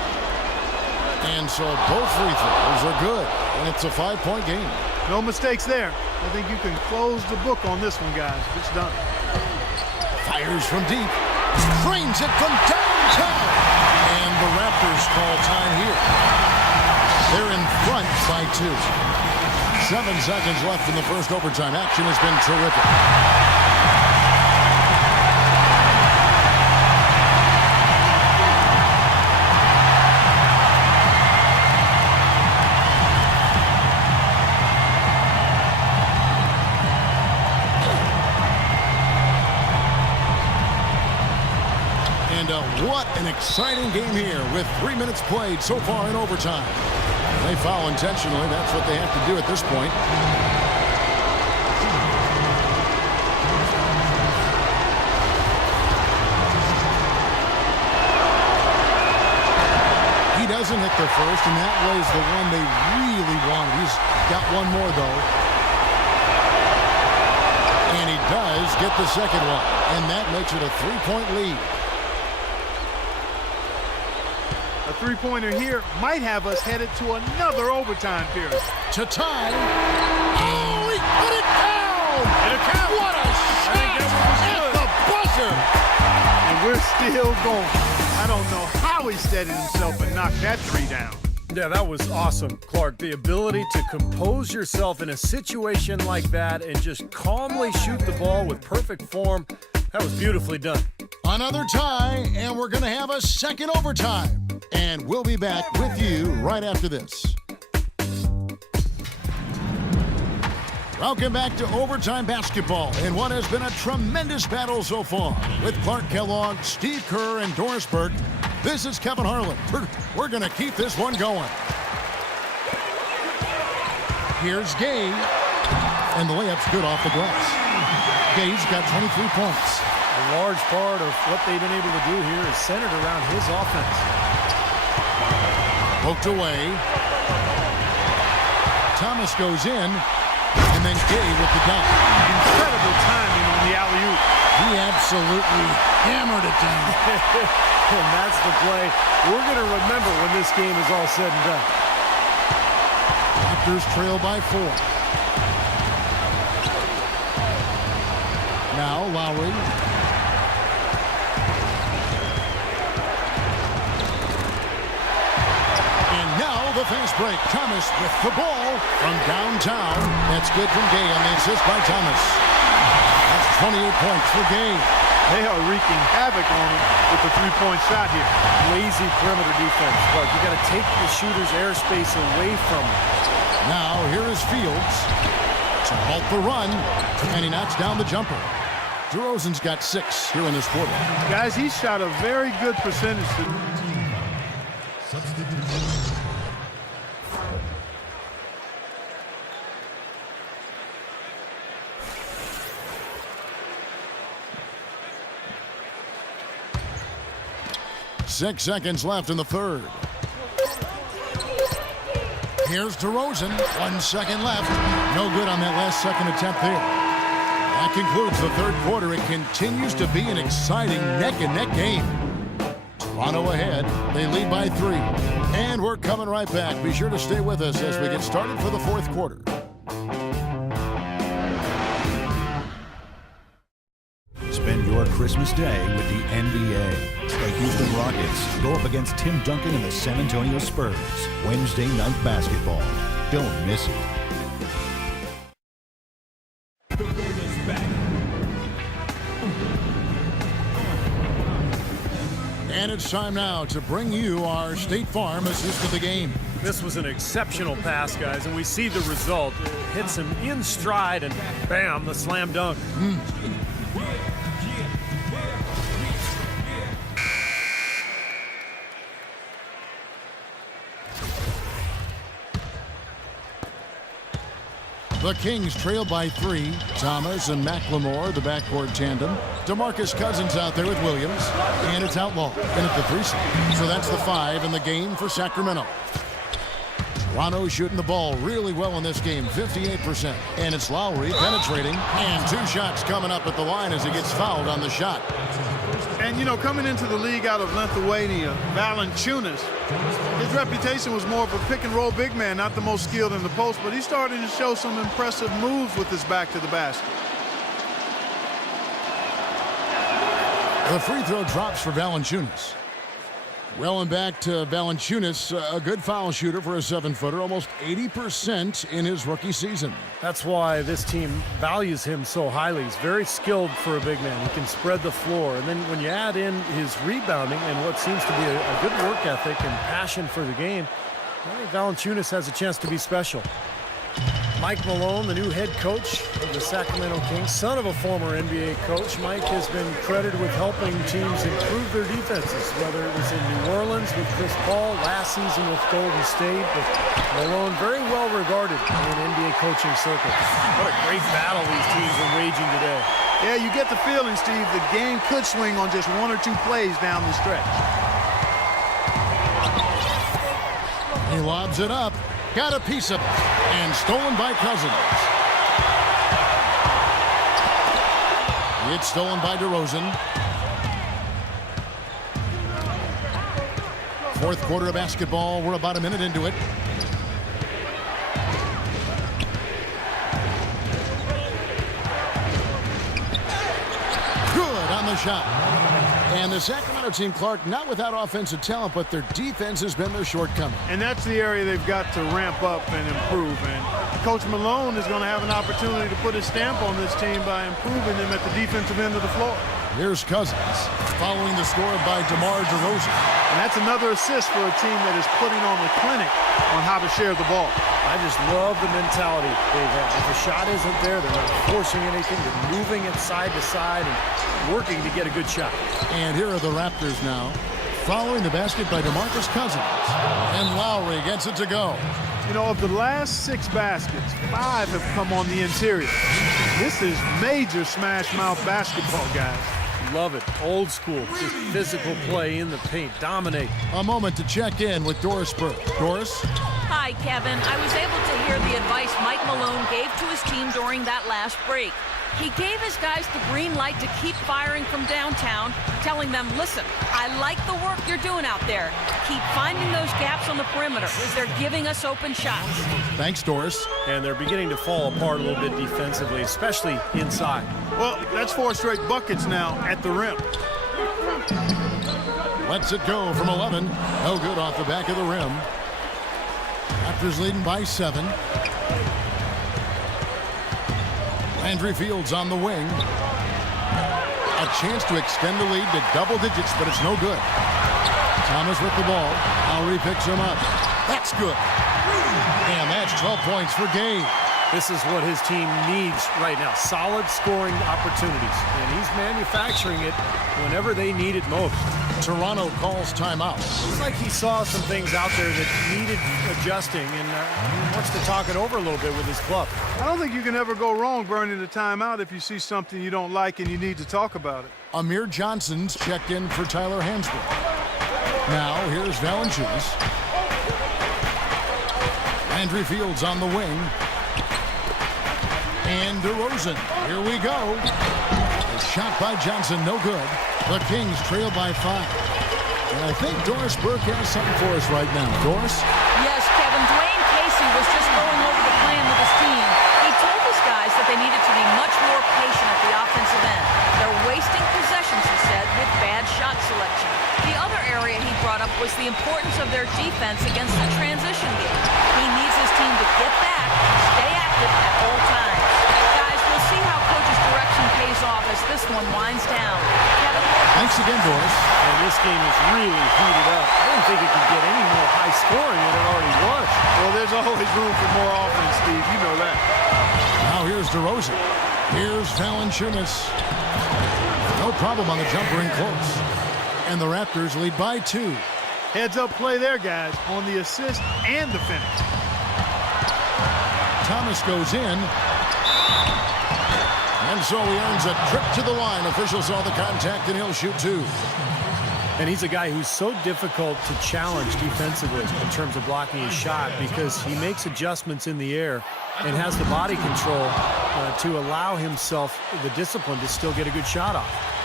so both free throws are good, and it's a 5-point game. No mistakes there. I think you can close the book on this one, guys. It's done. Fires from deep. Drains it from downtown. And the Raptors call time here. They're in front by 2. 7 seconds left in the first overtime. Action has been terrific. What an exciting game here with 3 minutes played so far in overtime. They foul intentionally. That's what they have to do at this point. He doesn't hit the first, and that was the one they really wanted. He's got one more, though. And he does get the second one, and that makes it a 3-point lead. A three-pointer here might have us headed to another overtime period. To tie. Oh, he put it down! And a count. What a shot! At the buzzer! And we're still going. I don't know how he steadied himself and knocked that 3 down. Yeah, that was awesome, Clark. The ability to compose yourself in a situation like that and just calmly shoot the ball with perfect form, that was beautifully done. Another tie, and we're going to have a second overtime. And we'll be back with you right after this. Welcome back to overtime basketball in what has been a tremendous battle so far. With Clark Kellogg, Steve Kerr, and Doris Burke, this is Kevin Harlan. We're going to keep this one going. Here's Gay, and the layup's good off the glass. Gay's got 23 points. A large part of what they've been able to do here is centered around his offense. Poked away. Thomas goes in, and then Gay with the dunk. Incredible timing on the alley-oop. He absolutely hammered it down. And that's the play we're going to remember when this game is all said and done. Raptors trail by 4. Now Lowry. The fast break. Thomas with the ball from downtown. That's good from Gay on the assist by Thomas. That's 28 points for Gay. They are wreaking havoc on him with the three-point shot here. Lazy perimeter defense, Clark. You got to take the shooter's airspace away from him. Now here is Fields to halt the run, and he knocks down the jumper. DeRozan's got 6 here in this quarter. Guys, he shot a very good percentage. Six seconds left in the third. Here's DeRozan. 1 second left. No good on that last second attempt there. That concludes the third quarter. It continues to be an exciting neck-and-neck game. Toronto ahead. They lead by 3. And we're coming right back. Be sure to stay with us as we get started for the fourth quarter. Spend your Christmas day with the NBA. The Houston Rockets go up against Tim Duncan and the San Antonio Spurs. Wednesday night basketball. Don't miss it. And it's time now to bring you our State Farm assist of the game. This was an exceptional pass, guys, and we see the result. It hits him in stride, and bam, the slam dunk. The Kings trail by 3. Thomas and McLemore, the backcourt tandem. DeMarcus Cousins out there with Williams. And it's Outlaw in at the 3 slot. So that's the 5 in the game for Sacramento. Toronto shooting the ball really well in this game, 58%. And it's Lowry penetrating. And 2 shots coming up at the line as he gets fouled on the shot. And, you know, coming into the league out of Lithuania, Valanciunas, his reputation was more of a pick-and-roll big man, not the most skilled in the post, but he's starting to show some impressive moves with his back to the basket. The free throw drops for Valanciunas. Well, and back to Valanciunas, a good foul shooter for a 7-footer, almost 80% in his rookie season. That's why this team values him so highly. He's very skilled for a big man. He can spread the floor. And then when you add in his rebounding and what seems to be a good work ethic and passion for the game, I think Valanciunas has a chance to be special. Mike Malone, the new head coach of the Sacramento Kings, son of a former NBA coach. Mike has been credited with helping teams improve their defenses, whether it was in New Orleans with Chris Paul, last season with Golden State. But Malone, very well regarded in NBA coaching circles. What a great battle these teams are waging today. Yeah, you get the feeling, Steve, the game could swing on just 1 or 2 plays down the stretch. He lobs it up. Got a piece of it, and stolen by Cousins. It's stolen by DeRozan. Fourth quarter of basketball. We're about a minute into it. Good on the shot. And the Sacramento team, Clark, not without offensive talent, but their defense has been their shortcoming. And that's the area they've got to ramp up and improve. And Coach Malone is going to have an opportunity to put his stamp on this team by improving them at the defensive end of the floor. Here's Cousins, following the score by DeMar DeRozan. And that's another assist for a team that is putting on a clinic on how to share the ball. I just love the mentality they've had. If the shot isn't there, they're not forcing anything. They're moving it side to side and working to get a good shot. And here are the Raptors now, following the basket by DeMarcus Cousins. And Lowry gets it to go. You know, of the last 6 baskets, 5 have come on the interior. This is major smash-mouth basketball, guys. Love it. Old school. Just physical play in the paint. Dominate. A moment to check in with Doris Burke. Doris? Hi, Kevin. I was able to hear the advice Mike Malone gave to his team during that last break. He gave his guys the green light to keep firing from downtown, telling them, listen, I like the work you're doing out there. Keep finding those gaps on the perimeter as they're giving us open shots. Thanks, Doris. And they're beginning to fall apart a little bit defensively, especially inside. Well, that's 4 straight buckets now at the rim. Lets it go from 11. No good off the back of the rim. Raptors leading by 7. Landry Fields on the wing. A chance to extend the lead to double digits, but it's no good. Thomas with the ball. Lowry picks him up. That's good. And that's 12 points for Gabe. This is what his team needs right now. Solid scoring opportunities. And he's manufacturing it whenever they need it most. Toronto calls timeout. Looks like he saw some things out there that needed adjusting and he wants to talk it over a little bit with his club. I don't think you can ever go wrong burning the timeout if you see something you don't like and you need to talk about it. Amir Johnson's checked in for Tyler Hansbrough. Now here's Valanciunas. Landry Fields on the wing. And DeRozan. Here we go. A shot by Johnson, no good. The Kings trail by 5. And I think Doris Burke has something for us right now. Doris? Yes, Kevin. Dwayne Casey was just going over the plan with his team. He told his guys that they needed to be much more patient at the offensive end. They're wasting possessions, he said, with bad shot selection. The other area he brought up was the importance of their defense against the transition game. He needs his team to get back and stay active at all times. Guys, we'll see how coach's direction pays off as this one winds down. Kevin? Thanks again, Doris. And this game is really heated up. I didn't think it could get any more high scoring than it already was. Well, there's always room for more offense, Steve. You know that. Now here's DeRozan. Here's Valanciunas. No problem on the jumper in close. And the Raptors lead by 2. Heads-up play there, guys, on the assist and the finish. Thomas goes in. And so he earns a trip to the line. Officials saw the contact, and he'll shoot 2. And he's a guy who's so difficult to challenge defensively in terms of blocking his shot because he makes adjustments in the air and has the body control to allow himself the discipline to still get a good shot off.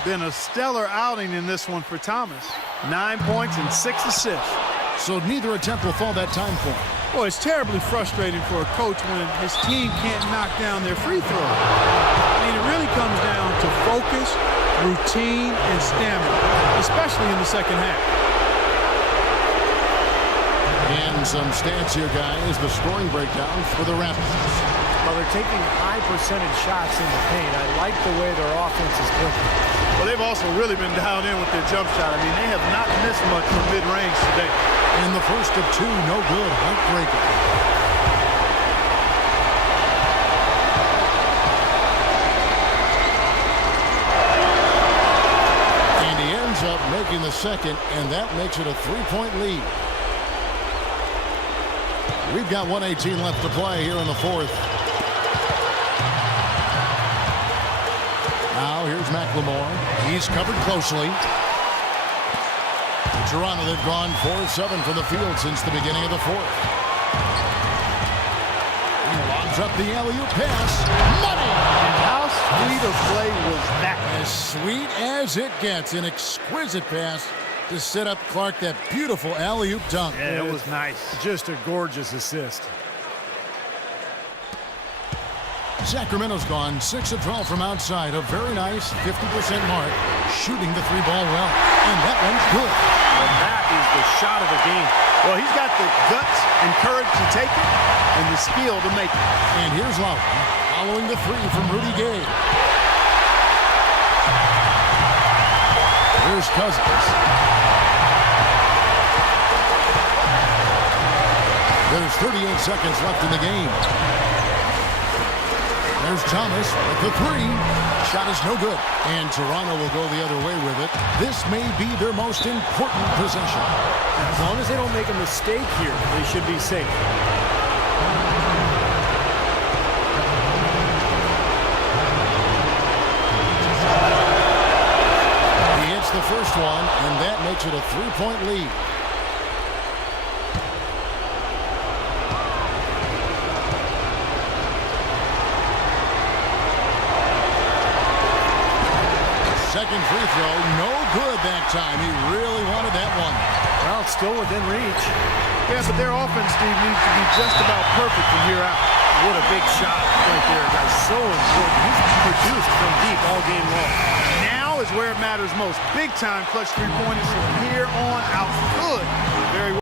Been a stellar outing in this one for Thomas. 9 points and 6 assists. So neither attempt will fall that time for him. Boy, it's terribly frustrating for a coach when his team can't knock down their free throw. I mean, it really comes down to focus, routine, and stamina, especially in the second half. And some stats here, guys. The scoring breakdown for the Raptors. Well, they're taking high percentage shots in the paint. I like the way their offense is clicking. Well, they've also really been dialed in with their jump shot. I mean, they have not missed much from mid-range today. And the first of two, no good. Heartbreaker. And he ends up making the second, and that makes it a 3-point lead. We've got 1:18 left to play here in the fourth. Now here's McLemore. He's covered closely. Toronto, they've gone 4-7 from the field since the beginning of the fourth. He lobs up the alley-oop pass. Money! And how sweet a play was that? As sweet as it gets. An exquisite pass to set up Clark that beautiful alley-oop dunk. Yeah, it was nice. Just a gorgeous assist. Sacramento's gone 6 of 12 from outside. A very nice 50% mark. Shooting the three ball well. And that one's good. And that is the shot of the game. Well, he's got the guts and courage to take it and the skill to make it. And here's Lowry following the three from Rudy Gay. Here's Cousins. There's 38 seconds left in the game. There's Thomas with the three. Shot is no good. And Toronto will go the other way with it. This may be their most important possession. As long as they don't make a mistake here, they should be safe. He hits the first one, and that makes it a 3-point lead. Second free throw, no good that time. He really wanted that one. Well, it's still within reach. Yeah, but their offense, Steve, needs to be just about perfect from here out. What a big shot right there, guys. So important. He's produced from deep all game long. Now is where it matters most. Big time clutch three-pointers from here on out. Good. Very well.